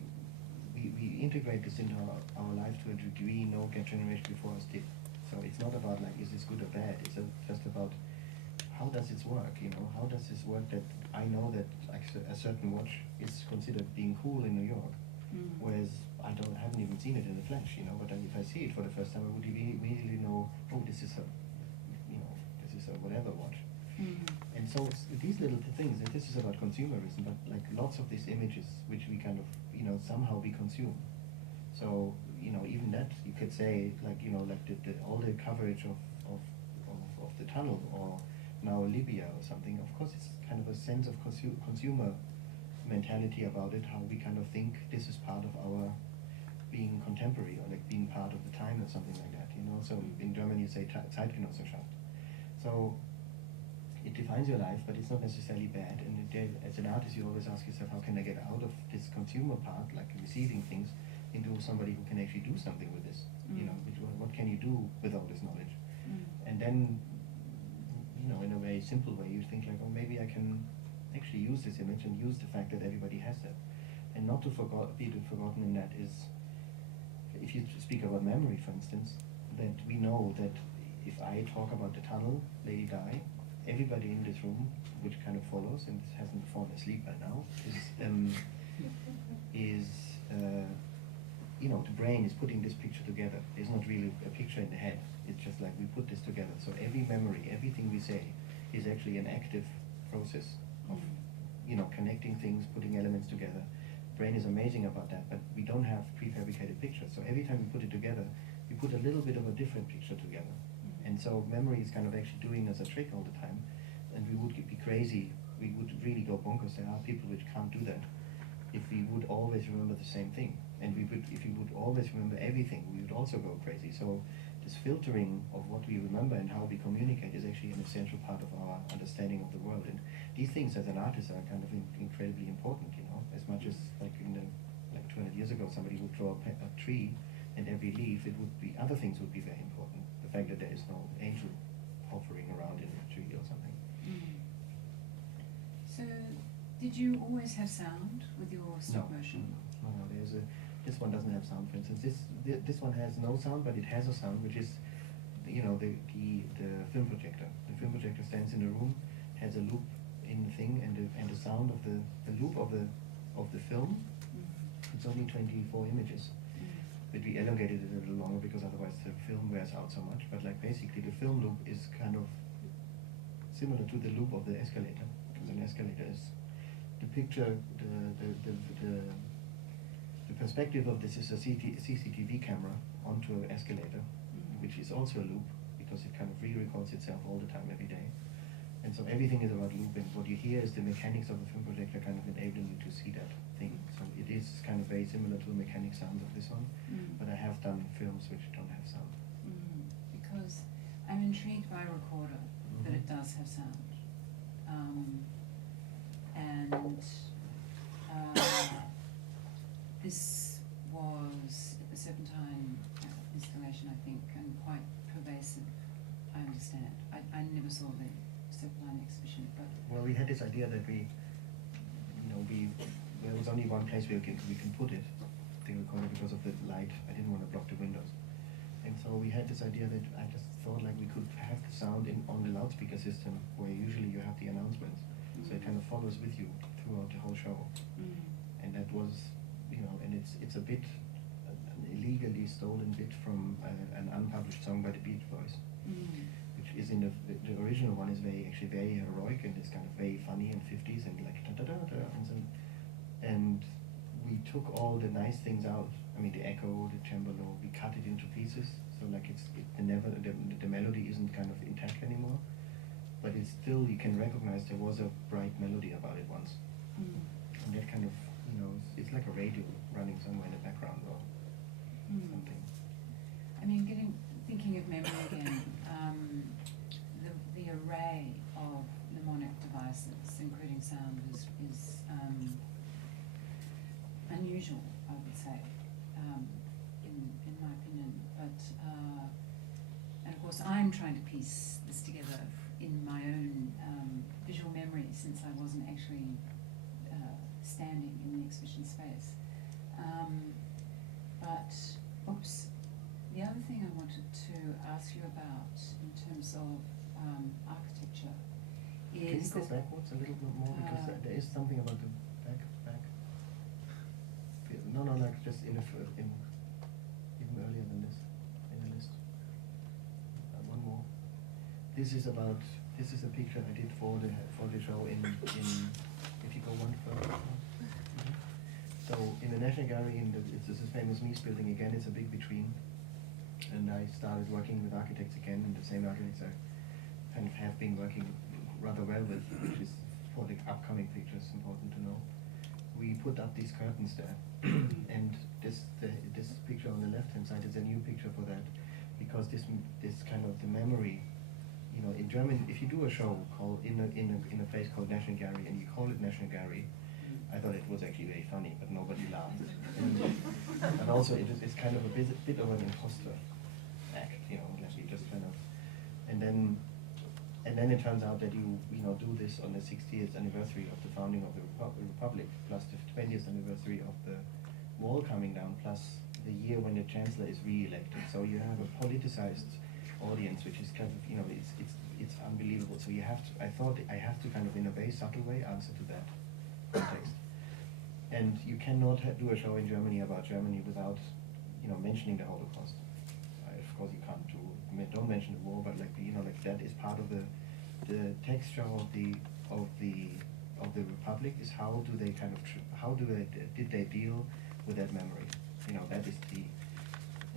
integrate this into our life to a degree no generation before us did. So it's not about like, is this good or bad, it's just about how does this work, how does this work that I know that a certain watch is considered being cool in New York, whereas I haven't even seen it in the flesh, but then if I see it for the first time, I would immediately know, oh, this is a whatever watch. And so it's these little things, and this is about consumerism, but like lots of these images which we kind of, somehow we consume. So, even that, you could say, like, all the coverage of the tunnel, or now Libya or something, of course it's kind of a sense of consumer mentality about it, how we kind of think this is part of our being contemporary, or like being part of the time or something like that, So in German you say Zeitgenossenschaft. So it defines your life, but it's not necessarily bad. And as an artist, you always ask yourself, how can I get out of this consumer part, like receiving things, into somebody who can actually do something with this. You know, what can you do with all this knowledge? And then, you know, in a very simple way, you think like, oh, maybe I can actually use this image and use the fact that everybody has that. And not to be forgotten in that is, if you speak about memory, for instance, that we know that if I talk about the tunnel, Lady Di, everybody in this room, which kind of follows and hasn't fallen asleep by now, is you know, the brain is putting this picture together. It's not really a picture in the head. It's just like we put this together. So every memory, everything we say, is actually an active process of, you know, connecting things, putting elements together. Brain is amazing about that, but we don't have prefabricated pictures. So every time we put it together, we put a little bit of a different picture together. And so memory is kind of actually doing us a trick all the time. And we would be crazy. We would really go bonkers. There are people which can't do that. If we would always remember the same thing, and if we would always remember everything, we would also go crazy. So this filtering of what we remember and how we communicate is actually an essential part of our understanding of the world. And these things, as an artist, are kind of incredibly important. You know, as much as like 200 years ago, somebody would draw a tree, and every leaf, it would be other things would be very important. The fact that there is no angel hovering around in a tree or something. So, did you always have sound with your stop motion? No. This one doesn't have sound, for instance. This one has no sound, but it has a sound, which is, you know, the film projector. The film projector stands in a room, has a loop in the thing, and the sound of the loop of the film. It's only 24 images. But we elongated it a little longer because otherwise the film wears out so much. But like basically the film loop is kind of similar to the loop of the escalator, because an escalator is the picture, the perspective of this is a CCTV camera onto an escalator, which is also a loop because it kind of re-records itself all the time, every day. And so everything is about looping. What you hear is the mechanics of the film projector kind of enabling you to see that thing. So it is kind of very similar to the mechanic sounds of this one, but I have done films which don't have sound. Because I'm intrigued by a recorder, that it does have sound. This was at the Serpentine installation, I think, and quite pervasive, I understand. I never saw the Serpentine exhibition, but... Well, we had this idea that there was only one place where we can put it, the recorder, because of the light. I didn't want to block the windows. And so we had this idea that I just thought like we could have the sound on the loudspeaker system, where usually you have the announcements. So it kind of follows with you throughout the whole show. And that was, you know, and it's a bit, an illegally stolen bit from an unpublished song by the Beach Boys, which is in the original one is actually very heroic and it's kind of very funny and 50s and like da-da-da-da, and we took all the nice things out. I mean, the echo, the tremolo, we cut it into pieces, so like the melody isn't kind of intact anymore, but it's still, you can recognize there was a bright melody about it once. And that kind of, you know, it's like a radio running somewhere in the background or something. I mean, thinking of memory again, the array of mnemonic devices, including sound, is unusual, I would say, in my opinion. But and of course, I'm trying to piece this together in my own visual memory, since I wasn't actually standing in the exhibition space. But the other thing I wanted to ask you about in terms of architecture is... Can you go backwards a little bit more, because there is something about the back. No, like just even earlier than this, in the list. One more. This is a picture I did for the show in if you go one further. So in the National Gallery, it's this famous Mies building again. It's a big vitrine, and I started working with architects again, and the same architects I kind of have been working rather well with, which is for the upcoming pictures important to know. We put up these curtains there, and this picture on the left-hand side is a new picture for that, because this kind of the memory, you know, in German, if you do a show called in a place called National Gallery and you call it National Gallery, I thought it was actually very funny, but nobody laughed. And also it's kind of a bit of an imposter act, you know, like you just kind of, and then it turns out that you do this on the 60th anniversary of the founding of the Republic, plus the 20th anniversary of the wall coming down, plus the year when the Chancellor is re-elected. So you have a politicized audience, which is kind of, you know, it's unbelievable. So I thought I have to kind of, in a very subtle way, answer to that context. And you cannot do a show in Germany about Germany without, you know, mentioning the Holocaust. Of course you can't don't mention the war, but like, you know, like that is part of the texture of the Republic, is how do they kind of did they deal with that memory? You know, that is the.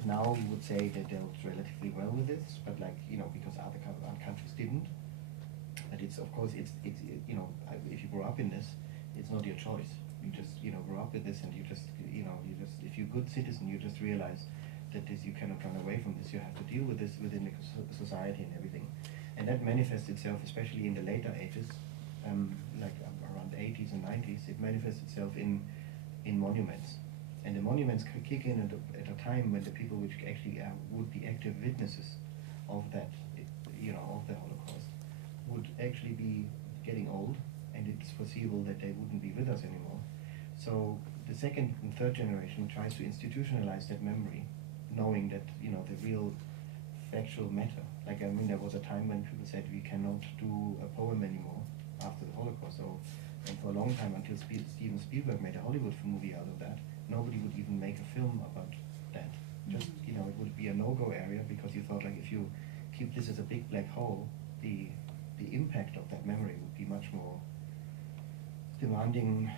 Now you would say they dealt relatively well with this, but like, you know, because other countries didn't. But it's, of course, it's you know, if you grow up in this, it's not your choice. You just, you know, grow up with this, and you just, if you're a good citizen, you just realize that you cannot run away from this. You have to deal with this within the society and everything. And that manifests itself, especially in the later ages, like around 80s and 90s, it manifests itself in monuments. And the monuments kick in at a time when the people which actually would be active witnesses of that, you know, of the Holocaust, would actually be getting old, and it's foreseeable that they wouldn't be with us anymore. So the second and third generation tries to institutionalize that memory, knowing that, you know, the real factual matter. Like, I mean, there was a time when people said we cannot do a poem anymore after the Holocaust. So, and for a long time, until Steven Spielberg made a Hollywood movie out of that, nobody would even make a film about that. Just, you know, it would be a no-go area, because you thought, like, if you keep this as a big black hole, the impact of that memory would be much more demanding,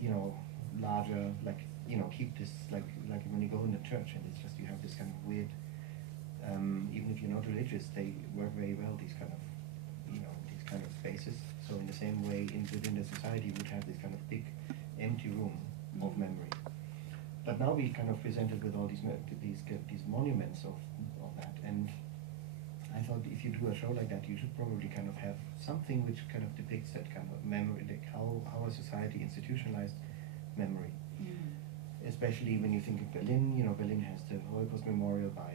you know, larger, like, you know, keep this, like when you go in the church, and it's just, you have this kind of weird, even if you're not religious, they work very well, these kind of, you know, these kind of spaces. So in the same way, within the society, you would have this kind of big empty room of memory. But now we kind of presented with all these monuments of that, and I thought if you do a show like that, you should probably kind of have something which kind of depicts that kind of memory, like how a society institutionalized memory. Especially when you think of Berlin, you know, Berlin has the Holocaust Memorial by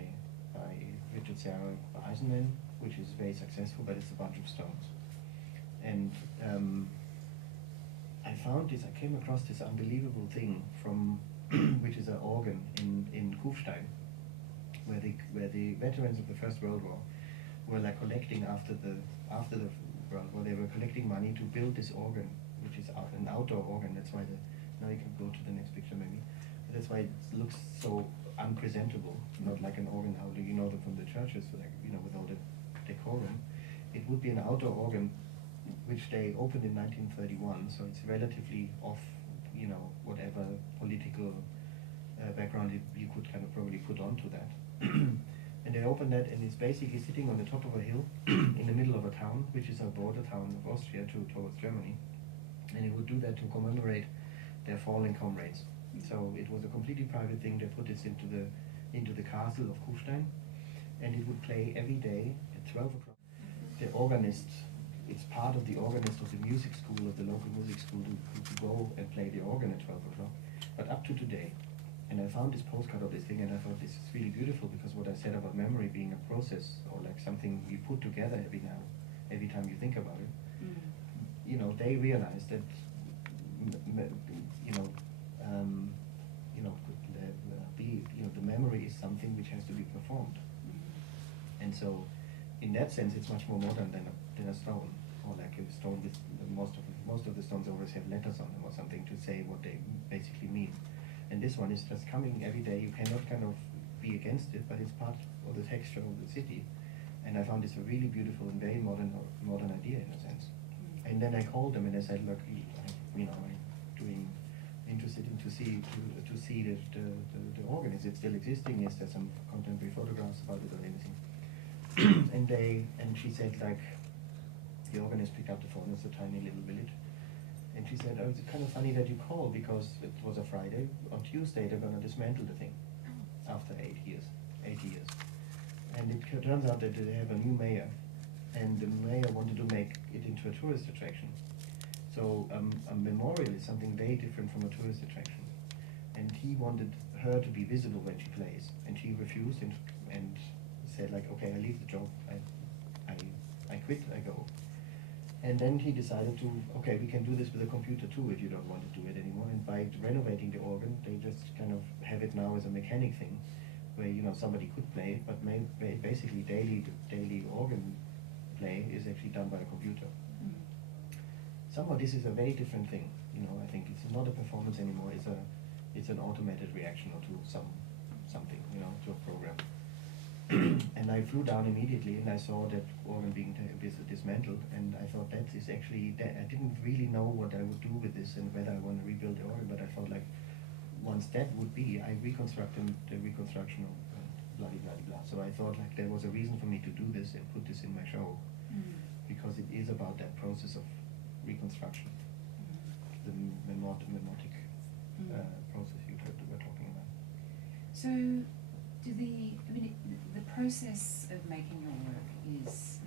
Richard Serra Eisenman, which is very successful, but it's a bunch of stones. And I came across this unbelievable thing from, which is an organ in Kufstein, where the veterans of the First World War were like collecting after the World War. They were collecting money to build this organ, which is an outdoor organ. That's why now you can go to the next picture maybe. That's why it looks so unpresentable, not like an organ how do you know them from the churches, like, you know, with all the decorum. It would be an outdoor organ, which they opened in 1931, so it's relatively off, you know, whatever political background you could kind of probably put onto that. And they opened that, and it's basically sitting on the top of a hill in the middle of a town, which is a border town of Austria towards Germany. And it would do that to commemorate their fallen comrades. So it was a completely private thing. They put this into the castle of Kufstein, and it would play every day at 12 o'clock. The organist, it's part of the organist of the music school, of the local music school, to go and play the organ at 12 o'clock. But up to today, and I found this postcard of this thing, and I thought this is really beautiful, because what I said about memory being a process, or like something you put together every time you think about it, you know, they realized that, the memory is something which has to be performed. And so, in that sense, it's much more modern than a stone, or like a stone with most of the stones always have letters on them or something to say what they basically mean. And this one is just coming every day. You cannot kind of be against it, but it's part of the texture of the city. And I found this a really beautiful and very modern idea in a sense. And then I called them and I said, look, I'm interested in to see the organ. Is it still existing? Is there some contemporary photographs about it or anything? and she said, like, the organist picked up the phone. It's a tiny little village. And she said, oh, it's kind of funny that you called, because it was a Friday. On Tuesday, they're going to dismantle the thing after 8 years. And it turns out that they have a new mayor, and the mayor wanted to make it into a tourist attraction. So So a memorial is something very different from a tourist attraction. And he wanted her to be visible when she plays, and she refused and said like, okay, I leave the job, I quit, I go. And then he decided to, okay, we can do this with a computer too if you don't want to do it anymore. And by renovating the organ, they just kind of have it now as a mechanic thing, where somebody could play, but basically daily organ play is actually done by a computer. Mm. Somehow this is a very different thing. I think it's not a performance anymore. It's an automated reaction to something, to a program. And I flew down immediately and I saw that organ being dismantled, and I thought that is actually, I didn't really know what I would do with this and whether I want to rebuild the organ, but I thought like, once that would be, I reconstruct the reconstruction of blah blah blah. So I thought like there was a reason for me to do this and put this in my show, because it is about that process of reconstruction, the memotic process you were talking about. So, the process of making your work is,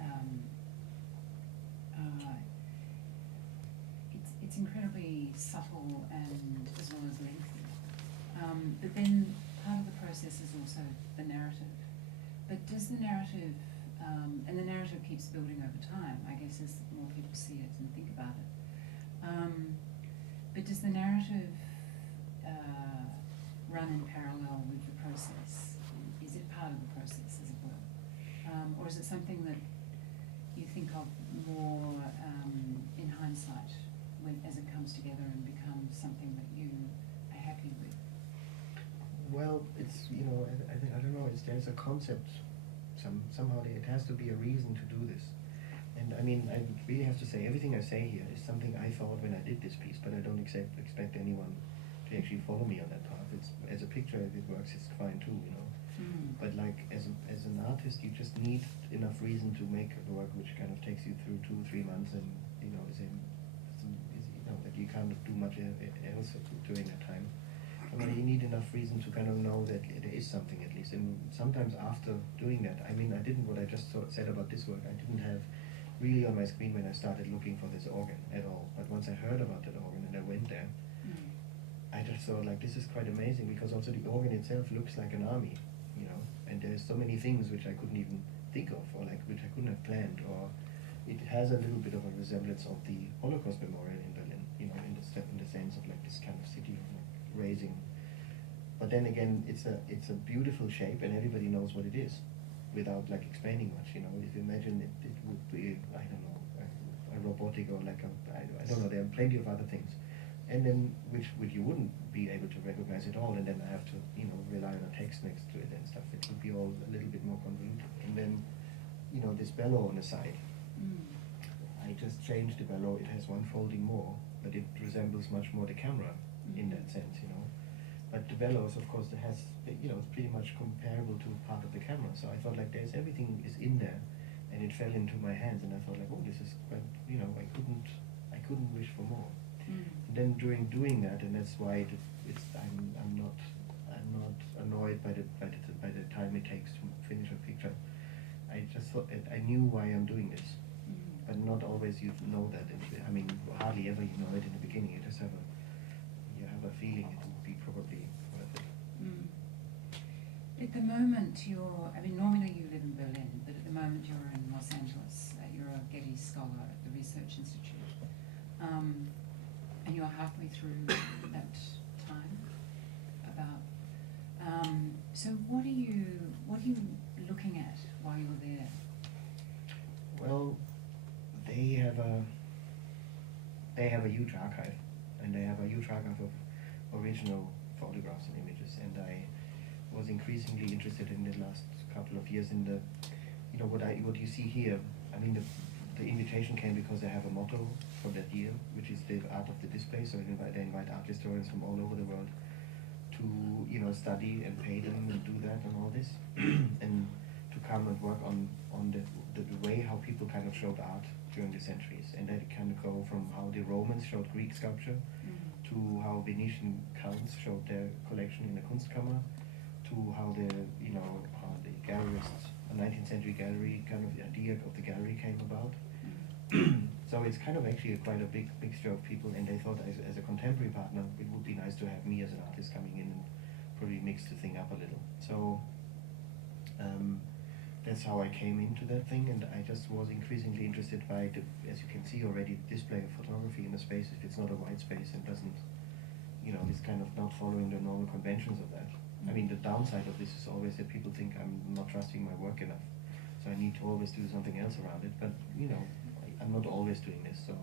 it's incredibly subtle and as well as lengthy. But then part of the process is also the narrative. But does the narrative, and the narrative keeps building over time, I guess, as more people see it and think about it. But does the narrative run in parallel with the process? Is it part of the process, as it were? Or is it something that you think of more in hindsight, as it comes together and becomes something that you are happy with? Well, it's, I don't know, there's a concept, somehow it has to be a reason to do this. And I mean, I really have to say, everything I say here is something I thought when I did this piece, but I don't expect anyone to actually follow me on that path. As a picture, if it works, it's fine too, But like, as an artist, you just need enough reason to make a work which kind of takes you through 2-3 months and, that you can't do much else during that time. But you need enough reason to kind of know that there is something at least. And sometimes after doing that, I mean, I didn't, what I just said about this work, I didn't have really on my screen when I started looking for this organ at all. But once I heard about that organ and I went there, I just thought like, this is quite amazing, because also the organ itself looks like an army, and there's so many things which I couldn't even think of, or like which I couldn't have planned, or it has a little bit of a resemblance of the Holocaust Memorial in Berlin, in the sense of like this kind of city of like raising. But then again, it's a beautiful shape, and everybody knows what it is, without like explaining much. If you imagine it would be, I don't know, a robotic or like I don't know. There are plenty of other things, and then which you wouldn't be able to recognize at all, and then I have to rely on a text next to it and stuff. It would be all a little bit more convoluted. And then this bellow on the side. I just changed the bellow. It has one folding more, but it resembles much more the camera in that sense, But the bellows, of course, it's pretty much comparable to part of the camera. So I thought like everything is in there, and it fell into my hands, and I thought like, oh, this is quite, I couldn't wish for more. And then during doing that, and that's why I'm not annoyed by the time it takes to finish a picture. I just thought I knew why I'm doing this, but not always you know that. I mean, hardly ever you know it in the beginning. You just have a feeling it would be probably worth it. At the moment, normally you live in Berlin, but at the moment you're in Los Angeles. You're a Getty Scholar at the Research Institute. And you're halfway through that time, about. So what are you looking at while you're there? Well, they have a huge archive, and they have a huge archive of original photographs and images. And I was increasingly interested in the last couple of years in the, what you see here. I mean, the invitation came because they have a motto for that year, which is the art of the display. So they invite art historians from all over the world to study and pay them and do that and all this, and to come and work on the way how people kind of showed art during the centuries. And that kind of go from how the Romans showed Greek sculpture to how Venetian counts showed their collection in the Kunstkammer, to how the gallerists, a 19th century gallery, kind of the idea of the gallery came about. So it's kind of actually quite a big mixture of people, and they thought as a contemporary partner, it would be nice to have me as an artist coming in and probably mix the thing up a little. So that's how I came into that thing, and I just was increasingly interested by, as you can see already, the display of photography in a space. If it's not a white space and doesn't, it's kind of not following the normal conventions of that. I mean, the downside of this is always that people think I'm not trusting my work enough, so I need to always do something else around it. But I'm not always doing this, so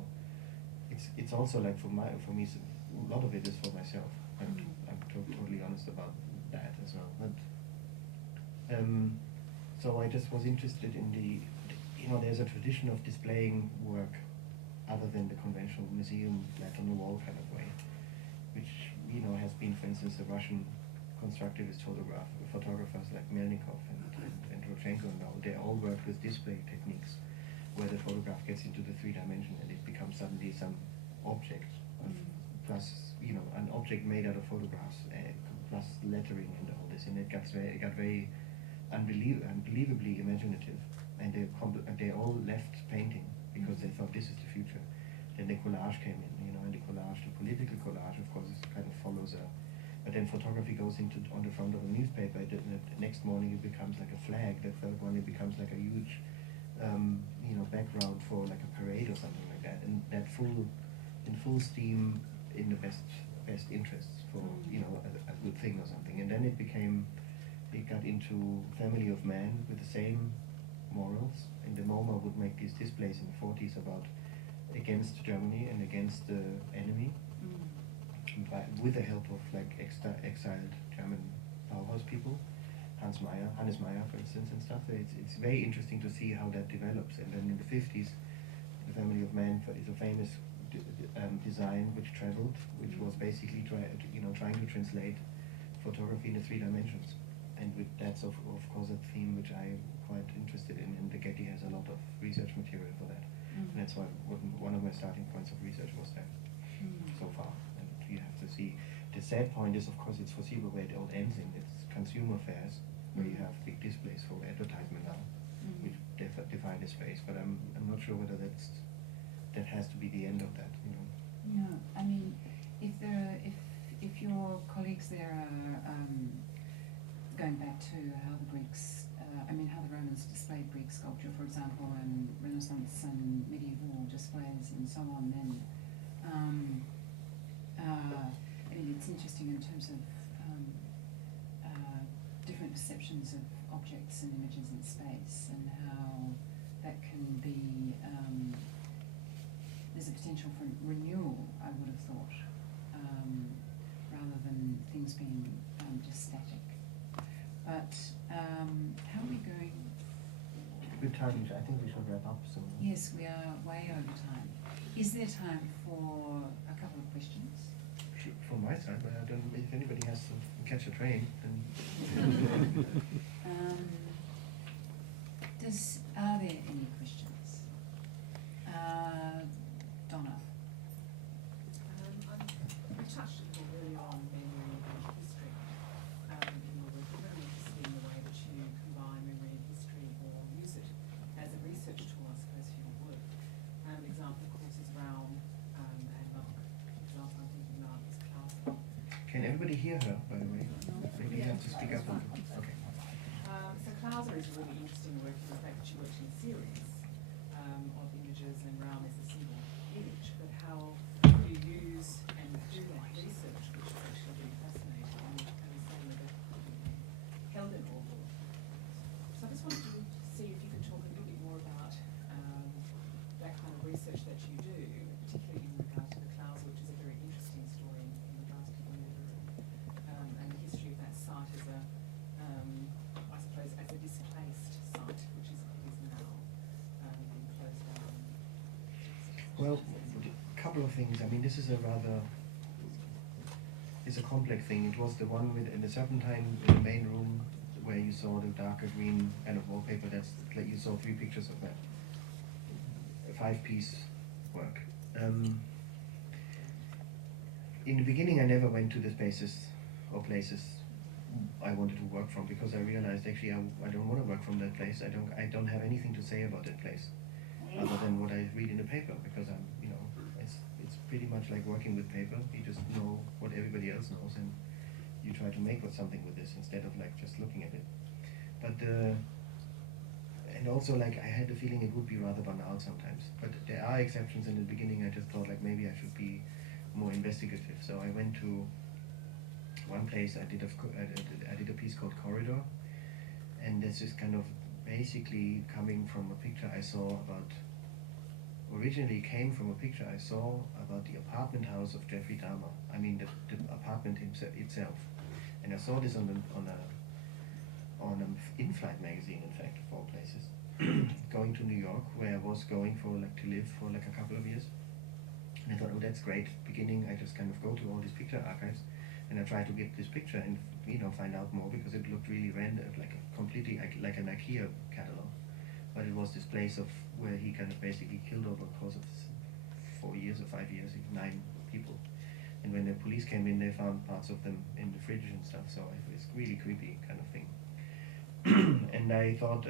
it's also like for me, a lot of it is for myself. I'm totally honest about that as well. But so I just was interested in there's a tradition of displaying work other than the conventional museum, like on the wall kind of way, which has been, for instance, the Russian constructivist photographers like Melnikov and Rodchenko. Now they all work with display techniques, where the photograph gets into the 3-dimension and it becomes suddenly some object, plus an object made out of photographs, plus lettering and all this, and it got very unbelievably imaginative, and they all left painting because they thought this is the future. Then the collage came in, and the political collage, of course, kind of follows but then photography goes on the front of a newspaper. The next morning it becomes like a flag. The third one it becomes like a huge, background for like a parade or something like that. And that in full steam in the best interests for a good thing or something. And then it got into Family of Man with the same morals. And the MoMA would make these displays in the 40s against Germany and against the enemy, with the help of like exiled German Bauhaus people, Hannes Meyer, for instance, and stuff. So it's very interesting to see how that develops. And then in the 50s, the Family of Man is a famous design which traveled, which was basically trying to translate photography into 3 dimensions. And that's of course a theme which I'm quite interested in, and the Getty has a lot of research material for that. And that's why one of my starting points of research was that so far. And you have to see, the sad point is, of course, it's foreseeable where it all ends in. It's consumer fairs where you have big displays for advertisement now, which define the space. But I'm not sure whether that has to be the end of that. No, I mean, if your colleagues there are going back to how the Greeks, how the Romans displayed Greek sculpture, for example, and Renaissance and medieval displays and so on, then it's interesting in terms of different perceptions of objects and images in space, and how that can be, there's a potential for renewal, I would have thought, rather than things being just static. But how are we going? Good time. I think we should wrap up soon. Yes, we are way over time. Is there time for a couple of questions? From my side, but I don't. If anybody has to catch a train, then. Are there any questions? Donna. I touched really on memory and history in your work. I'm really interested in the way that you combine memory and history, or use it as a research tool, I suppose, for your work. An example, of course, is Raum and Mark. Example I'm thinking about is Klauser. Can everybody hear her, by the way? Maybe you have to speak up. Okay. So Klauser is really interesting work in the fact that she worked in a series of images, and Raum is a single image. But how you use and do that research, which is actually really fascinating, and saying that could be held in all. So I just wanted to see if you could talk a little bit more about that kind of research that you do, particularly in regard to the Klauser, which is a very interesting story in regards to the murder, and the history of that site as a, I suppose, as a displaced site, which is now being closed down. Well, a couple of things. I mean, this is it's a complex thing. It was the one with in the Serpentine in the main room where you saw the darker green kind of wallpaper. That's like you saw 3 pictures of that. A 5-piece work. In the beginning, I never went to the spaces or places I wanted to work from, because I realized actually I don't want to work from that place. I don't have anything to say about that place. other than what I read in the paper, because I'm, it's pretty much like working with paper. You just know what everybody else knows, and you try to make something with this instead of like just looking at it. But and also like I had the feeling it would be rather banal sometimes. But there are exceptions. In the beginning, I just thought like maybe I should be more investigative. So I went to one place. I did a piece called Corridor, and this is kind of basically coming from a picture I saw about. Originally came from a picture I saw about the apartment house of Jeffrey Dahmer. I mean the apartment itself, and I saw this on an in-flight magazine, in fact, of all places, going to New York, where I was going for like to live for like a couple of years. And I thought, oh, that's great. Beginning, I just kind of go to all these picture archives, and I try to get this picture and find out more, because it looked really random, like completely like an IKEA catalog. But it was this place of where he kind of basically killed over the course of 4 years or 5 years, 9 people. And when the police came in, they found parts of them in the fridge and stuff. So it was really creepy kind of thing. And I thought,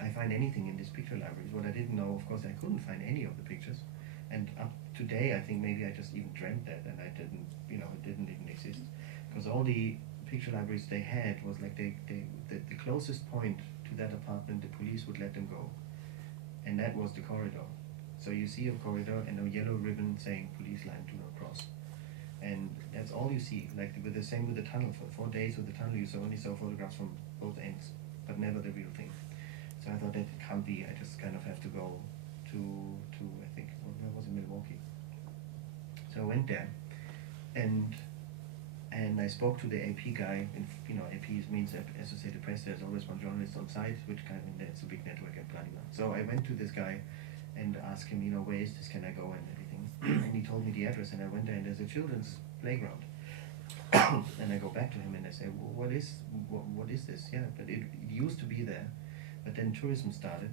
I find anything in these picture libraries. What I didn't know, of course, I couldn't find any of the pictures. And up today, I think maybe I just even dreamt that, and I didn't, it didn't even exist. Because all the picture libraries they had was like the closest point to that apartment, the police would let them go. And that was the corridor. So you see a corridor and a yellow ribbon saying police line do not cross. And that's all you see. Like with the same with the tunnel. For 4 days with the tunnel, you only saw photographs from both ends, but never the real thing. So I thought that it can't be. I just kind of have to go to I think where was it, Milwaukee. So I went there, and I spoke to the AP guy. And AP means Associated Press. There's always one journalist on site, which kind of it's a big network and blah blah. So I went to this guy and asked him, where is this? Can I go and everything? And he told me the address, and I went there, and there's a children's playground. And I go back to him and I say, well, what is this? Yeah, but it used to be there, but then tourism started,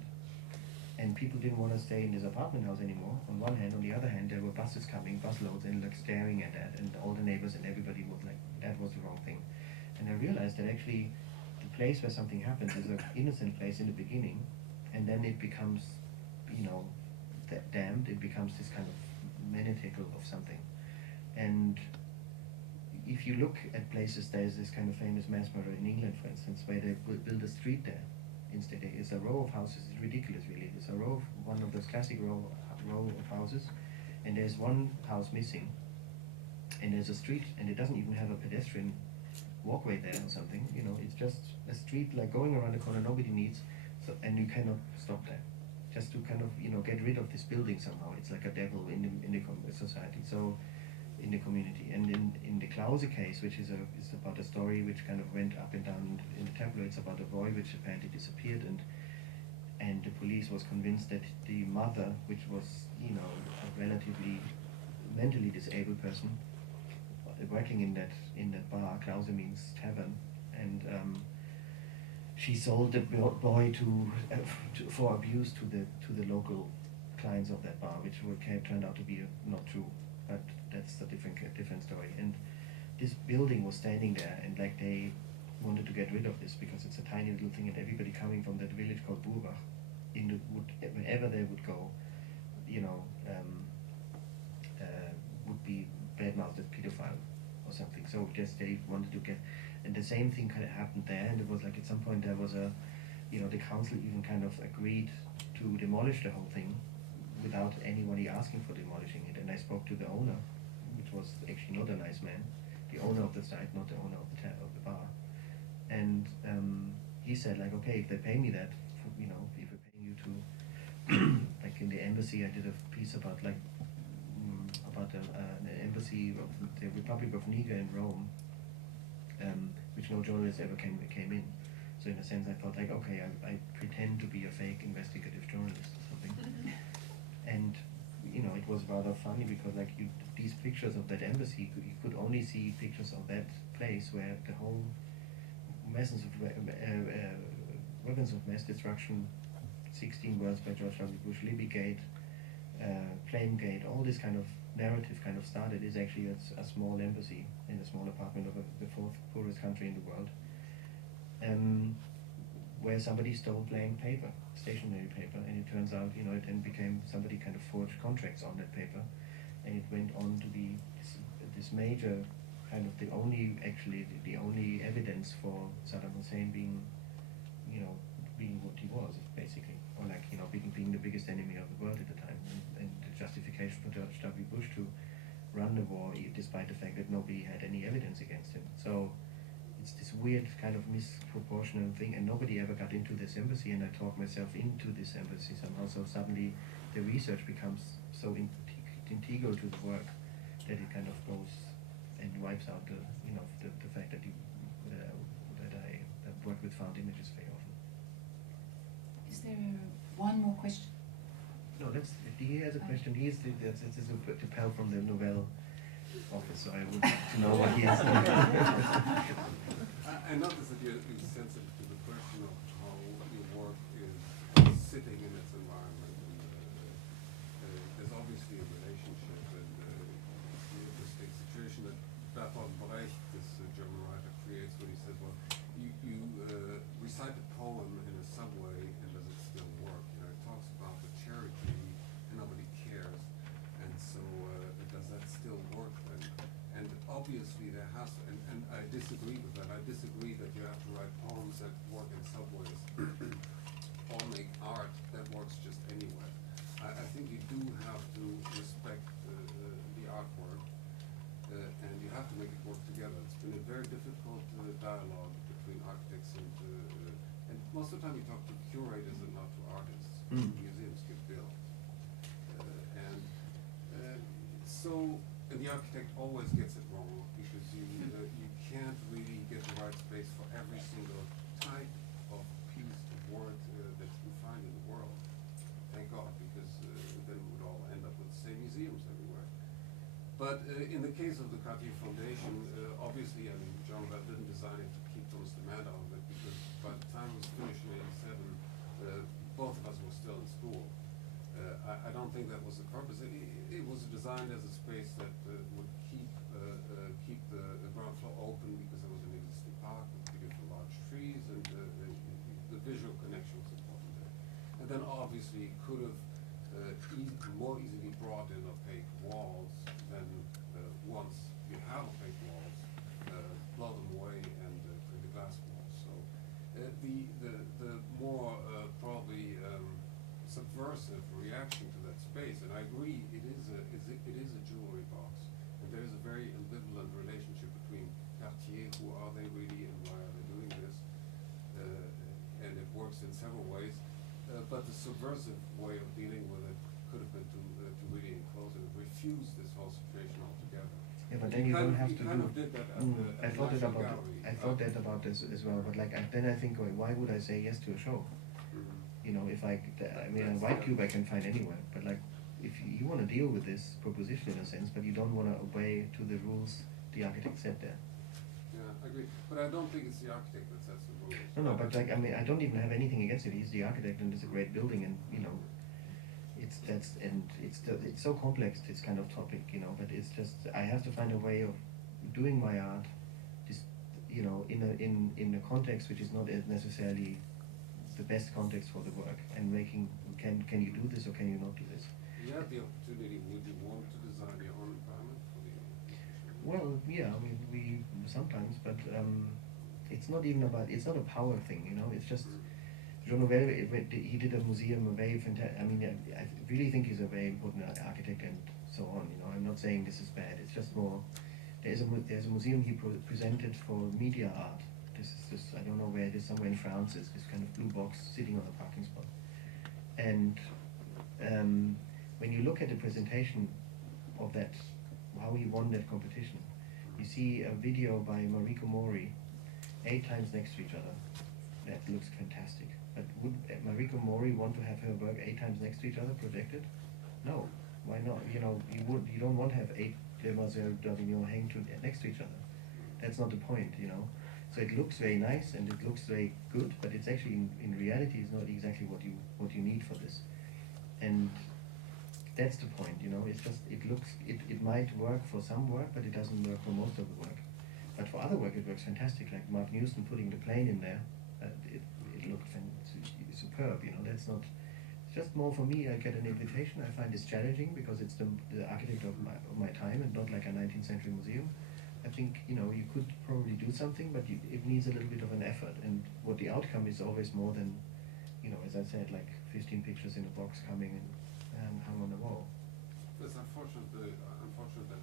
and people didn't want to stay in this apartment house anymore. On one hand, on the other hand, there were buses coming, busloads, and like staring at that, and all the neighbors and everybody was like, that was the wrong thing. And I realized that actually, the place where something happens is an innocent place in the beginning, and then it becomes, damned. It becomes this kind of maniacal of something. And if you look at places, there's this kind of famous mass murder in England, for instance, where they build a street there. Instead, it's a row of houses. It's ridiculous, really. It's a row of one of those classic row of houses, and there's one house missing, and there's a street, and it doesn't even have a pedestrian walkway there or something. It's just a street like going around the corner nobody needs, and you cannot stop there. Just to kind of get rid of this building somehow. It's like a devil in the society. So in the community. And in the Klause case, which is about a story which kind of went up and down in the tabloids about a boy which apparently disappeared, and the police was convinced that the mother, which was a relatively mentally disabled person, working in that bar. Klause means tavern, and she sold the boy for abuse to the local clients of that bar, which turned out to be not true. But that's a different story. And this building was standing there, and like they wanted to get rid of this because it's a tiny little thing, and everybody coming from that village called Burbach, whenever they would go, would be bad-mouthed pedophile or something. So just they wanted to get, and the same thing kind of happened there. And it was like at some point there was the council even kind of agreed to demolish the whole thing without anybody asking for demolishing it. And I spoke to the owner, which was actually not a nice man, the owner of the site, not the owner of the bar. And he said, like, okay, if they pay me that, if we're paying you to, like in the embassy, I did a piece about an embassy of the Republic of Niger in Rome, which no journalist ever came in. So in a sense, I thought, like, okay, I pretend to be a fake investigative journalist or something. And it was rather funny because like these pictures of that embassy, you could only see pictures of that place where the whole weapons of mass destruction, 16 words by George W. Bush, Libby Gate, Plane Gate, all this kind of narrative kind of started is actually a small embassy in a small apartment of the 4th poorest country in the world, where somebody stole blank paper. stationery paper, and it turns out, you know, it then became somebody kind of forged contracts on that paper, and it went on to be this major kind of the only evidence for Saddam Hussein being, you know, being what he was basically, or like, you know, being the biggest enemy of the world at the time, and the justification for George W. Bush to run the war despite the fact that nobody had any evidence against him. So it's this weird kind of misproportional thing, and nobody ever got into this embassy, and I talked myself into this embassy somehow, so suddenly the research becomes so integral to the work that it kind of goes and wipes out the, you know, the fact that I work with found images very often. Is there one more question? No, he has a question. This is a pal from the Novell office, so I would like to know what he has. I noticed that you're sensitive to the question of how your work is sitting in its environment. And, there's obviously a relationship, and the interesting situation that Bertolt Brecht, this German writer, creates when he says, well, you recite a poem in a subway, and does it still work? You know, it talks about the cherry tree, and nobody cares, and so does that still work then? And obviously there has to, and I disagree with that. I disagree that you have to write poems that work in subways or make art that works just anywhere. I think you do have to respect the artwork, and you have to make it work together. It's been a very difficult dialogue between architects and most of the time you talk to curators and not to artists. Museums get built. And the architect always gets it wrong, because you can't really get the right space for every single type of piece of work that you find in the world. Thank God, because then we would all end up with the same museums everywhere. But in the case of the Cartier Foundation, obviously, I mean, John Bell didn't design it to keep Thomas de Mad out of it, because by the time it was finished in '87, both of us were still in school. I don't think that was the purpose. It was designed as a space that would keep the ground floor open, because there was an existing park with beautiful large trees, and the visual connection was important there. And then obviously could have more easily brought in opaque walls than once you have opaque walls, blow them away and create a glass wall. So the more probably subversive reaction to that space, and I agree, it is a jewelry box, and there is a very ambivalent relationship between Cartier, who are they really, and why are they doing this, and it works in several ways, but the subversive way of dealing with it could have been to really enclose it, refuse this whole situation altogether. Yeah, but then you don't have to kind do. of did that at the I thought that National about Gallery. I thought that about this as well, but like then I think, why would I say yes to a show? You know, if I mean, a white cube I can find anywhere, but like, if you want to deal with this proposition in a sense, but you don't want to obey to the rules the architect set there. Yeah, I agree. But I don't think it's the architect that sets the rules. No, but like, I mean, I don't even have anything against it. He's the architect, and it's a great building, and you know, it's so complex, this kind of topic, you know. But it's just, I have to find a way of doing my art, just, you know, in a context which is not necessarily the best context for the work, and making, can you do this or can you not do this? You have the opportunity. Would you want to design your own environment for the exhibition? Well, yeah, I mean, we sometimes, but it's not even about, it's not a power thing, you know. It's just Jean Nouvel, he did a museum, a very fantastic, I mean, I really think he's a very important architect and so on, you know. I'm not saying this is bad, it's just more, there's a museum he presented for media art. This is just, I don't know where it is, somewhere in France. It's this kind of blue box sitting on a parking spot. And when you look at the presentation of that, how he won that competition, you see a video by Mariko Mori, 8 times next to each other. That looks fantastic. But would Mariko Mori want to have her work 8 times next to each other projected? No. Why not? You know, you don't want to have 8 Demoiselles d'Avignon hang next to each other. That's not the point, you know. So it looks very nice and it looks very good, but it's actually in reality is not exactly what you need for this. And that's the point, you know. It's just, it might work for some work, but it doesn't work for most of the work. But for other work it works fantastic, like Mark Newson putting the plane in there. It looks superb, you know. It's not. It's just more for me. I get an invitation. I find this challenging because it's the architect of my time and not like a 19th century museum. I think you could probably do something, but it needs a little bit of an effort. And what the outcome is always more than, as I said, like 15 pictures in a box coming and hung on the wall. It's unfortunate that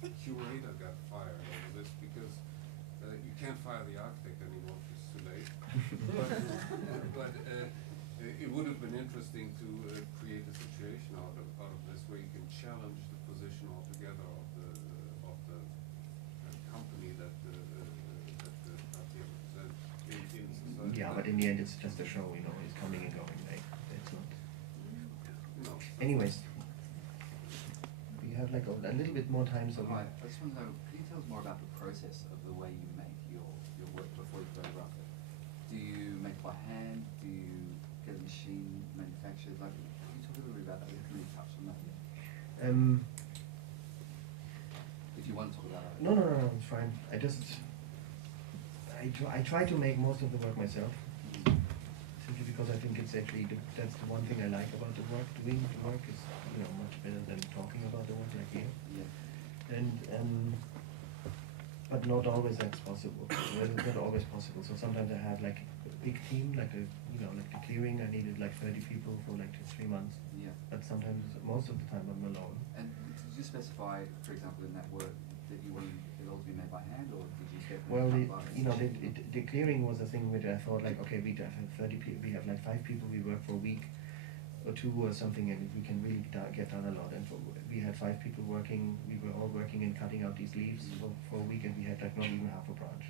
the curator got fired over this because you can't fire the architect anymore because it's too late. but it would have been interesting to create a situation out of this where you can challenge the position altogether of the company that the Cartier represents in society. Yeah, but in the end, it's just a show. It's coming and going. Like it's not. No. Anyways. We have like a little bit more time, so Hi, I just want to know, can you tell us more about the process of the way you make your work before you photograph it? Do you make by hand? Do you get a machine manufactured? Like, can you talk a little bit about that? We haven't really touched on that yet. If you want to talk about it. No, it's fine. I try to make most of the work myself, simply because I think it's actually that's the one thing I like about the work. Doing the work is much better than talking about the work like here. Yeah. And but not always that's possible. It's not always possible. So sometimes I have like a big team, like the clearing. I needed like 30 people for like 3 months. Yeah. But sometimes, most of the time, I'm alone. And did you specify, for example, in that work that you wanted it all to be made by hand, or did you get Well, by the clearing was a thing which I thought like, okay, we have 30 people, we have like 5 people, we work for a week or 2 or something, and we can really get done a lot. And we had 5 people working, we were all working and cutting out these leaves for a week, and we had like not even half a branch.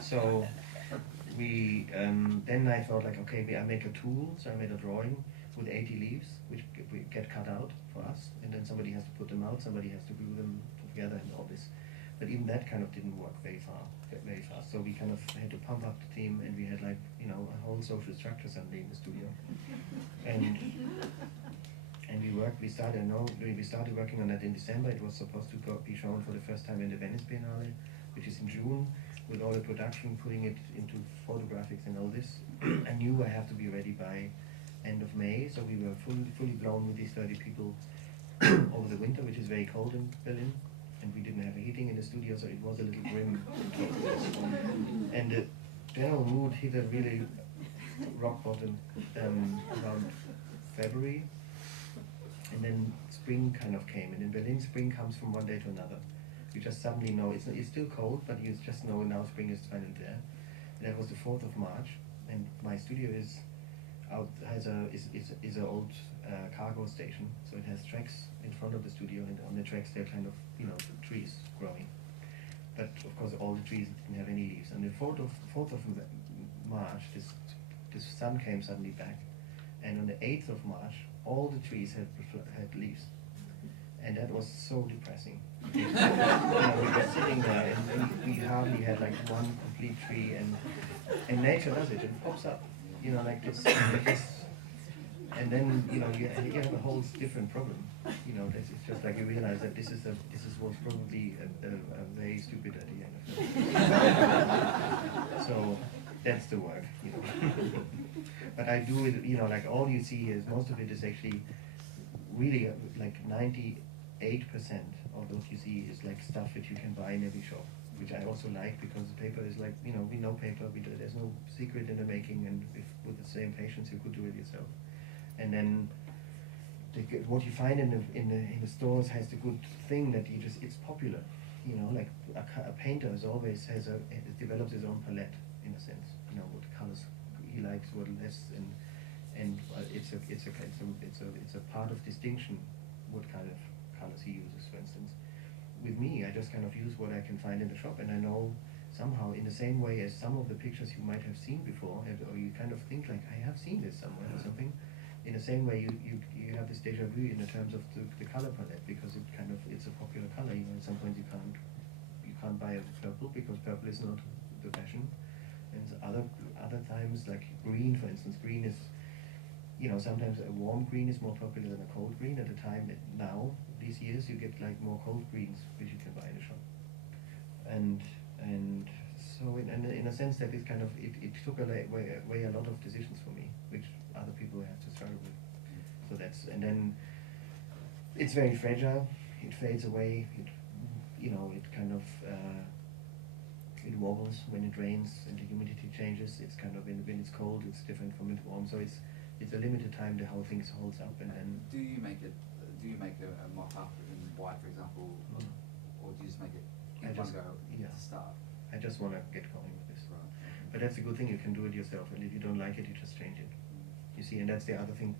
So we then I thought like, okay, I make a tool, so I made a drawing with 80 leaves, which get cut out for us, and then somebody has to put them out, somebody has to glue them together and all this. But even that kind of didn't work very fast. So we kind of had to pump up the team, and we had like, a whole social structure suddenly in the studio. And we started working on that in December. It was supposed to be shown for the first time in the Venice Biennale, which is in June, with all the production, putting it into photographics and all this. I knew I have to be ready by end of May, so we were fully blown with these 30 people over the winter, which is very cold in Berlin, and we didn't have heating in the studio, so it was a little grim. And the general mood hit a really rock bottom around February, and then spring kind of came, and in Berlin spring comes from one day to another. You just suddenly know it's still cold, but you just know now spring is finally there. And that was the 4th of March, and my studio is an old cargo station, so it has tracks in front of the studio, and on the tracks there are kind of trees growing. But of course all the trees didn't have any leaves. And the 4th of March, this sun came suddenly back, and on the 8th of March all the trees had leaves. And that was so depressing. We were sitting there, and we hardly had like one complete tree, and nature does it. It pops up, like this, and then you have a whole different problem. It's just like you realize that this was probably a very stupid idea. So that's the work, But I do it, like all you see is most of it is actually really like 98% of what you see is like stuff that you can buy in every shop, which I also like because the paper is like, we know paper, there's no secret in the making, and with the same patience you could do it yourself. And then what you find in the stores has the good thing that it's popular, like a painter develops his own palette in a sense, what colors he likes, what less, and it's a part of distinction what kind of colors he uses, for instance. With me, I just kind of use what I can find in the shop, and I know somehow in the same way as some of the pictures you might have seen before, or you kind of think like, I have seen this somewhere or something. In the same way, you have this déjà vu in the terms of the color palette, because it's a popular color. At some point you can't buy a purple because purple is not the fashion. And other times, like green, for instance, green is, sometimes a warm green is more popular than a cold green. At the time, now, these years, you get like more cold greens, which you can buy in the shop. And so in in a sense that it kind of it took away a lot of decisions for me, which other people have to struggle with. So that's, and then it's very fragile. It fades away. It, you know, it kind of it wobbles when it rains and the humidity changes. It's kind of, when it's cold, it's different from when it's warm. So it's a limited time to how things holds up, and then. Do you make a mock-up in white, for example, or do you just make it in one go yeah. to start? I just want to get going with this. Right. But that's a good thing, you can do it yourself, and if you don't like it, you just change it. You see, and that's the other thing,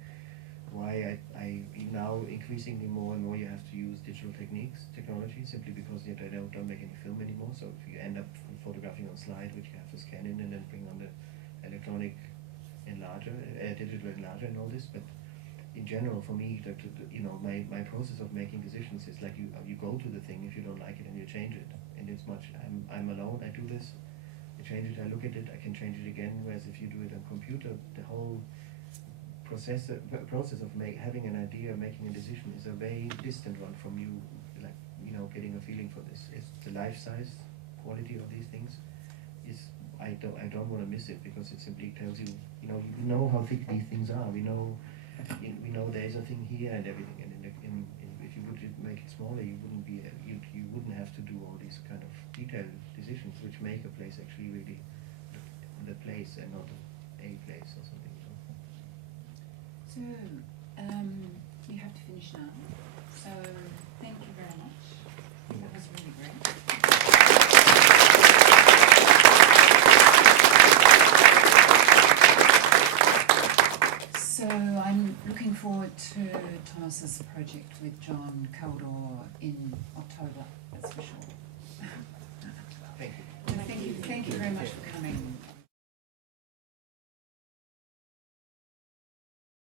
why I now increasingly more and more you have to use digital technology, simply because they don't make any film anymore. So if you end up photographing on slide, which you have to scan in and then bring on the electronic enlarger, digital enlarger and all this, but in general, for me, you know, my process of making decisions is like you go to the thing, if you don't like it, and you change it. And it's much, I'm alone, I do this, I change it, I look at it, I can change it again, whereas if you do it on computer, the whole process of having an idea, making a decision is a very distant one from you, like, you know, getting a feeling for this. It's the life size quality of these things is, I don't want to miss it, because it simply tells you, you know how thick these things are. We know there's a thing here and everything. And if you would make it smaller, you wouldn't have to do all these kind of detailed decisions, which make a place actually really the place and not a place or something. So, you have to finish now. So, thank you very much. That was really great. So, I'm looking forward to Thomas's project with John Kaldor in October, that's for sure. Thank you. Thank you very much for coming.